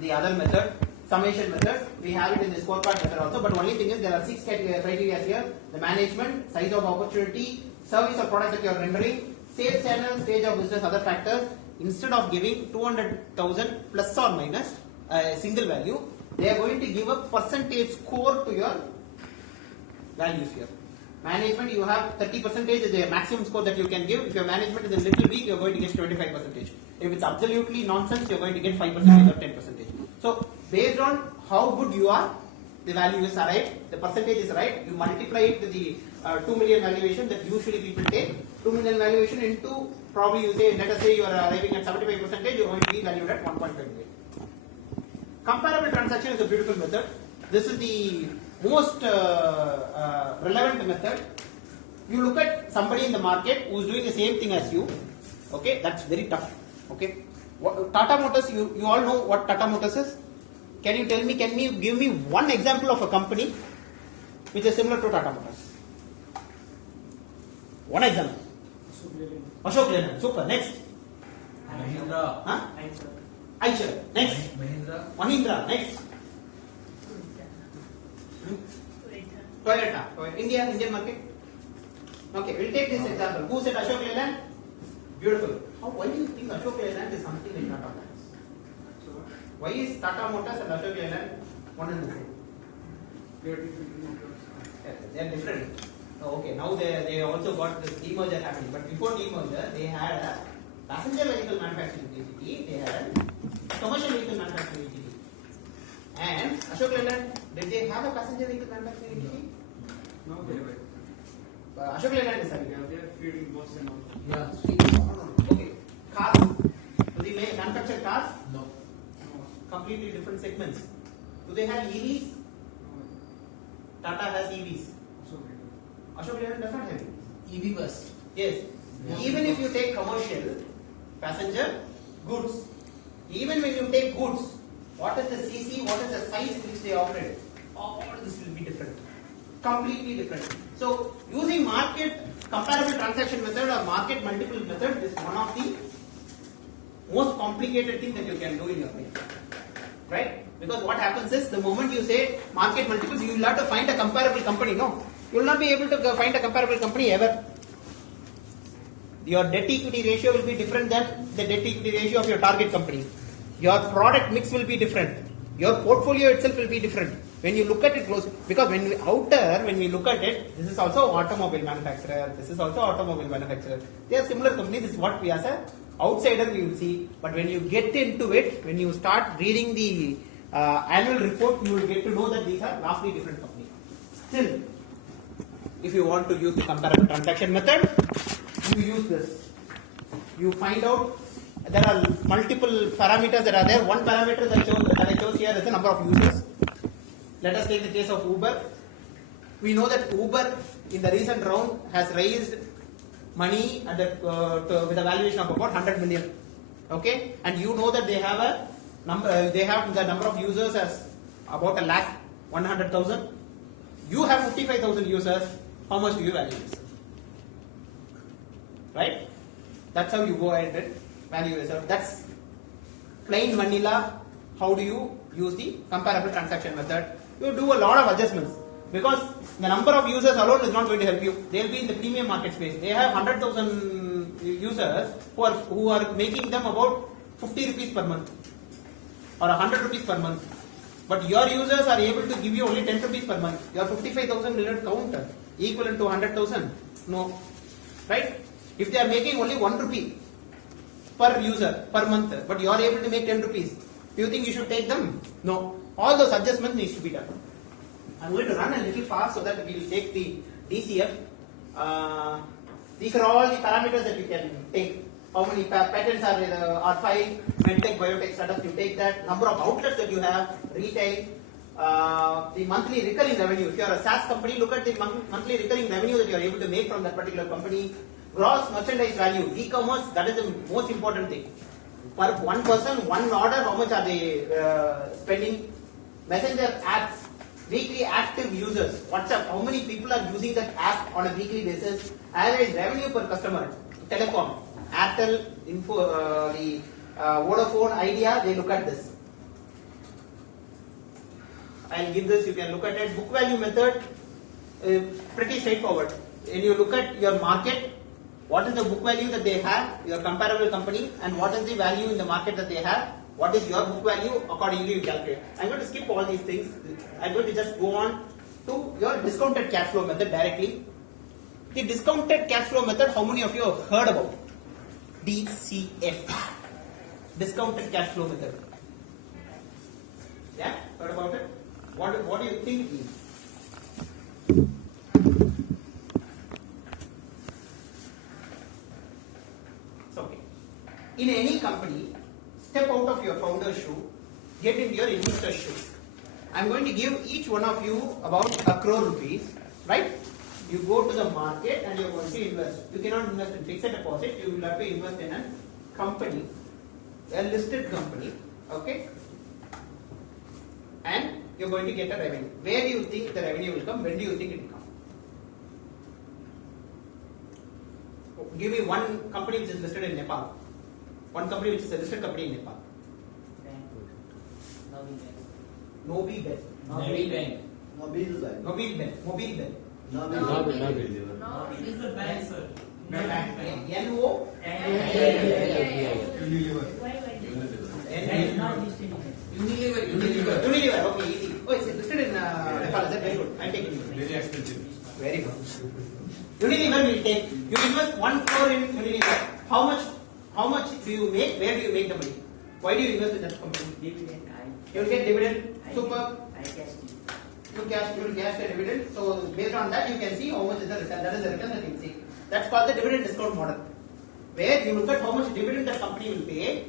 the other method, summation method. We have it in the scorecard method also. But only thing is there are 6 criteria here: the management, size of opportunity, service or product that you are rendering, sales channel, stage of business, other factors. Instead of giving 200,000 plus or minus a single value, they are going to give a percentage score to your values here. Management, you have 30% is the maximum score that you can give. If your management is a little weak, you are going to get 25%. If it's absolutely nonsense, you are going to get 5% or 10%. So, based on how good you are, the value is right, the percentage is right, you multiply it with the 2 million valuation that usually people take. 2 million valuation into, probably you say, let us say you are arriving at 75%, you are going to be valued at 1.5 million. Comparable transaction is a beautiful method. This is the most relevant method. You look at somebody in the market who is doing the same thing as you. Okay, that's very tough. Okay, Tata Motors, you all know what Tata Motors is. Can you tell me? Can you give me one example of a company which is similar to Tata Motors? One example. Ashok Leyland. Super. Next. Mahindra. Huh? Eicher. Next. Mahindra. Next. Toyota. Indian market. Okay, we'll take this example. Who said Ashok Leyland? Beautiful. Why do you think Ashok Leyland is something like Tata Motors? Why is Tata Motors and Ashok Leyland one and the same? They are different. Okay, now they also got this demerger happening. But before demerger, they had a passenger vehicle manufacturing entity, they had a commercial vehicle manufacturing entity. And Ashok Leyland, did they have a passenger vehicle manufacturing entity? No, they were. Ashok Leyland is having. They are feeding bus and all. Yeah. Okay. Cars. Do they manufacture cars? No. Completely different segments. Do they have EVs? Tata has EVs. Ashok Leyland does not have EVs. EV bus. Yes. Yeah. Even if you take commercial, passenger, goods. Even when you take goods, what is the CC, what is the size which they operate? All this will be different. Completely different. So, using market comparable transaction method or market multiple method is one of the most complicated thing that you can do in your life. Right? Because what happens is, the moment you say market multiples, you will have to find a comparable company. No. You will not be able to find a comparable company ever. Your debt equity ratio will be different than the debt equity ratio of your target company. Your product mix will be different. Your portfolio itself will be different. When you look at it close, because when we look at it, this is also automobile manufacturer, this is also automobile manufacturer. They are similar companies. This is what we as an outsider we will see. But when you get into it, when you start reading the annual report, you will get to know that these are vastly different companies. Still, if you want to use the comparable transaction method, you use this. You find out there are multiple parameters that are there. One parameter that I chose here is the number of users. Let us take the case of Uber. We know that Uber in the recent round has raised money at with a valuation of about 100 million. Okay, and you know that they have a number. They have the number of users as about 100,000. You have 55,000 users. How much do you value this? Right? That's how you go ahead and value yourself. That's plain vanilla. How do you use the comparable transaction method? You do a lot of adjustments because the number of users alone is not going to help you. They'll be in the premium market space. They have 100,000 users who are making them about 50 rupees per month or 100 rupees per month. But your users are able to give you only 10 rupees per month. Your 55,000 will not count equivalent to 100,000. No. Right? If they are making only 1 rupee per user per month, but you are able to make 10 rupees, do you think you should take them? No. All those adjustments needs to be done. I'm going to run a little fast so that we will take the DCF. These are all the parameters that you can take. How many patents are filed, medtech, biotech startups, you take that. Number of outlets that you have, retail, the monthly recurring revenue. If you are a SaaS company, look at the monthly recurring revenue that you are able to make from that particular company. Gross merchandise value, e-commerce, that is the most important thing. Per one person, one order, how much are they spending? Messenger apps, weekly active users, WhatsApp, how many people are using that app on a weekly basis? Average revenue per customer, telecom, Airtel, Vodafone, Idea, they look at this. I'll give this, you can look at it. Book value method, pretty straightforward. When you look at your market, what is the book value that they have, your comparable company, and what is the value in the market that they have, what is your book value, accordingly you calculate. I'm going to skip all these things. I'm going to just go on to your discounted cash flow method directly. The discounted cash flow method, how many of you have heard about? DCF. Discounted cash flow method. Yeah? Heard about it? What do you think it means? It's okay. In any company, step out of your founder's shoe, get into your investor's shoe. I'm going to give each one of you about 1 crore rupees, right? You go to the market and you're going to invest. You cannot invest in fixed deposit, you will have to invest in a company, a listed company, okay? And you're going to get a revenue. Where do you think the revenue will come? When do you think it will come? Give me one company which is listed in Nepal. One company which is a listed company in Nepal. Nobi Bank. Nabil Bank. Nabil Bank. Nobil Bank. Mobile Bank. It's the bank, sir. N-O? Unilever. Unilever. Unilever. Okay, easy. Oh, it's listed in Nepal. Is that very good? I'll take it. Very expensive. Very good. Unilever will take. You invest 1 crore in Unilever. How much do you make? Where do you make the money? Why do you invest in that company? Dividend. You will get dividend. Super. You will cash the dividend. So based on that, you can see how much is the return. That is the return that you can see. That's called the dividend discount model, where you look at how much dividend the company will pay,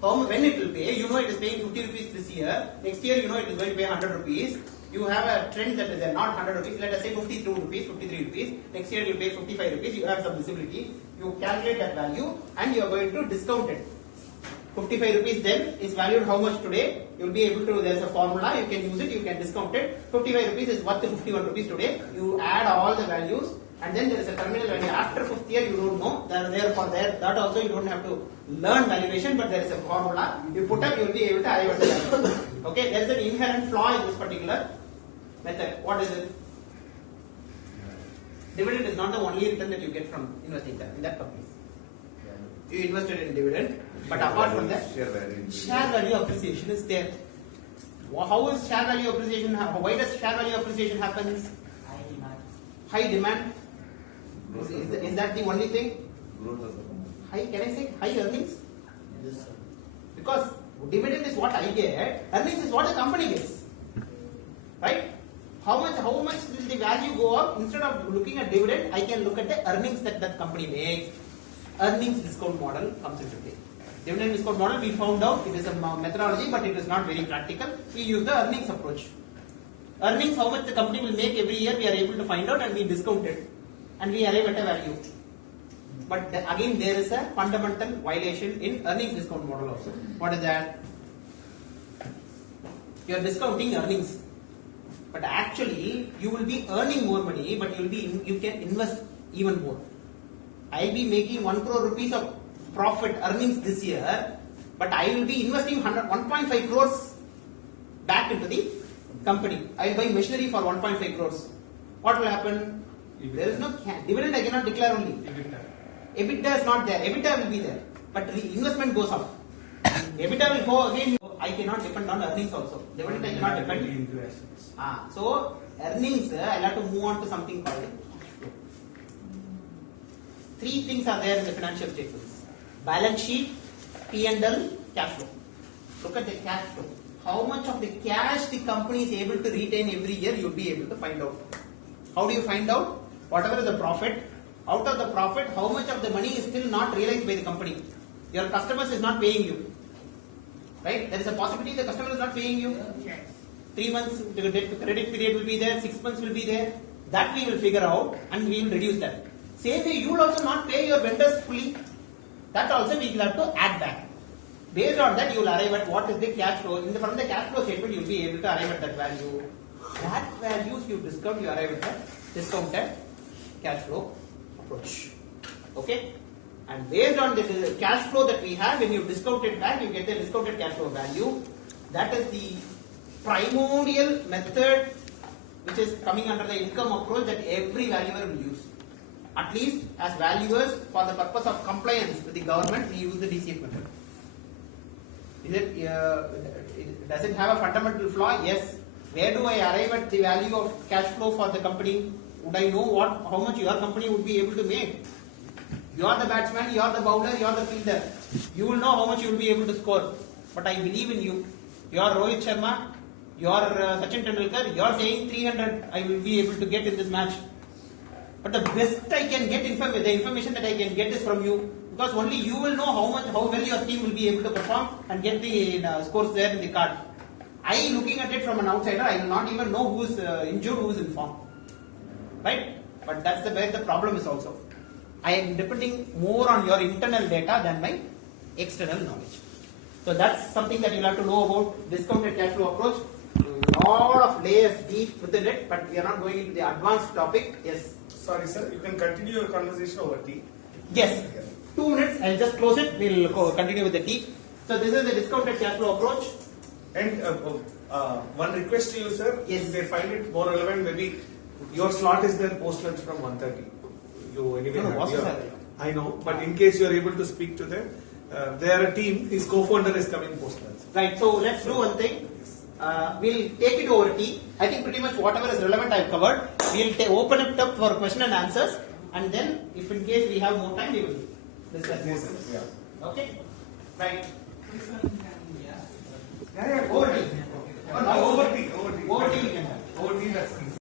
when it will pay. You know it is paying 50 rupees this year. Next year, you know it is going to pay 100 rupees. You have a trend that is not 100 rupees. Let us say 52 rupees, 53 rupees. Next year you pay 55 rupees. You have some visibility. You calculate that value and you are going to discount it. 55 rupees then is valued how much today? You will be able to, there is a formula, you can use it, you can discount it. 55 rupees is worth 51 rupees today. You add all the values and then there is a terminal value. After 5th year you don't know, therefore that also you don't have to learn valuation, but there is a formula. You put up, you will be able to arrive at the value. Okay, there is an inherent flaw in this particular method. What is it? Dividend is not the only return that you get from investing in that company. You invested in dividend, but apart from that, share value appreciation is there. How is share value appreciation? Why does share value appreciation happen? High demand. Is that the only thing? High? Can I say high earnings? Yes, sir. Because dividend is what I get, earnings is what the company gets, right? How much will the value go up? Instead of looking at dividend, I can look at the earnings that company makes. Earnings discount model comes into play. Dividend discount model, we found out it is a methodology, but it is not very practical. We use the earnings approach. Earnings, how much the company will make every year, we are able to find out and we discount it. And we arrive at a value. But again, there is a fundamental violation in earnings discount model also. What is that? You are discounting earnings. But actually, you will be earning more money, but you can invest even more. I will be making 1 crore rupees of profit earnings this year, but I will be investing 1.5 crores back into the company. I will buy machinery for 1.5 crores. What will happen? There is no dividend. I cannot declare only. EBITDA is not there. EBITDA will be there, but the investment goes up. EBITDA will go again. I cannot depend on earnings also. Dividend I cannot depend. So earnings, I will have to move on to something called it. 3 things are there in the financial statements: balance sheet, P&L, cash flow. Look at the cash flow. How much of the cash the company is able to retain every year, you will be able to find out. How do you find out? whatever is the profit, out of the profit, how much of the money is still not realized by the company? Your customers is not paying you. Right? There is a possibility the customer is not paying you. 3 months the credit period will be there, 6 months will be there. That we will figure out and we will reduce that. Same way you will also not pay your vendors fully. That also we will have to add back. Based on that you will arrive at what is the cash flow. From the cash flow statement you will be able to arrive at that value. That values you discount, you arrive at the discounted cash flow approach. Okay? And based on the cash flow that we have, when you discount it back, you get the discounted cash flow value. That is the primordial method which is coming under the income approach that every valuer will use. At least as valuers, for the purpose of compliance with the government, we use the DCF method. Does it have a fundamental flaw? Yes. Where do I arrive at the value of cash flow for the company? Would I know how much your company would be able to make? You are the batsman, you are the bowler, you are the fielder. You will know how much you will be able to score. But I believe in you. You are Rohit Sharma, you are Sachin Tendulkar, you are saying 300 I will be able to get in this match. But the best I can get the information that I can get is from you. Because only you will know how well your team will be able to perform and get the scores there in the card. I, looking at it from an outsider, I will not even know who is injured, who is in form. Right? But that's where the problem is also. I am depending more on your internal data than my external knowledge. So that's something that you'll have to know about discounted cash flow approach. A lot of layers deep within it, but we are not going into the advanced topic. Yes. Sorry, sir. You can continue your conversation over tea. Yes. 2 minutes. I'll just close it. We'll continue with the tea. So this is the discounted cash flow approach. And one request to you, sir. Yes. If they find it more relevant, maybe your slot is there post lunch from 1:30. You anyway. No, I know, but in case you are able to speak to them, they are a team. His co-founder is coming post lunch. Right. So let's do one thing. We'll take it over tea. I think pretty much whatever is relevant I've covered. We'll open it up for question and answers, and then if in case we have more time, we will discuss. Yes, sir. Yeah. Okay. Right. Yeah, over tea.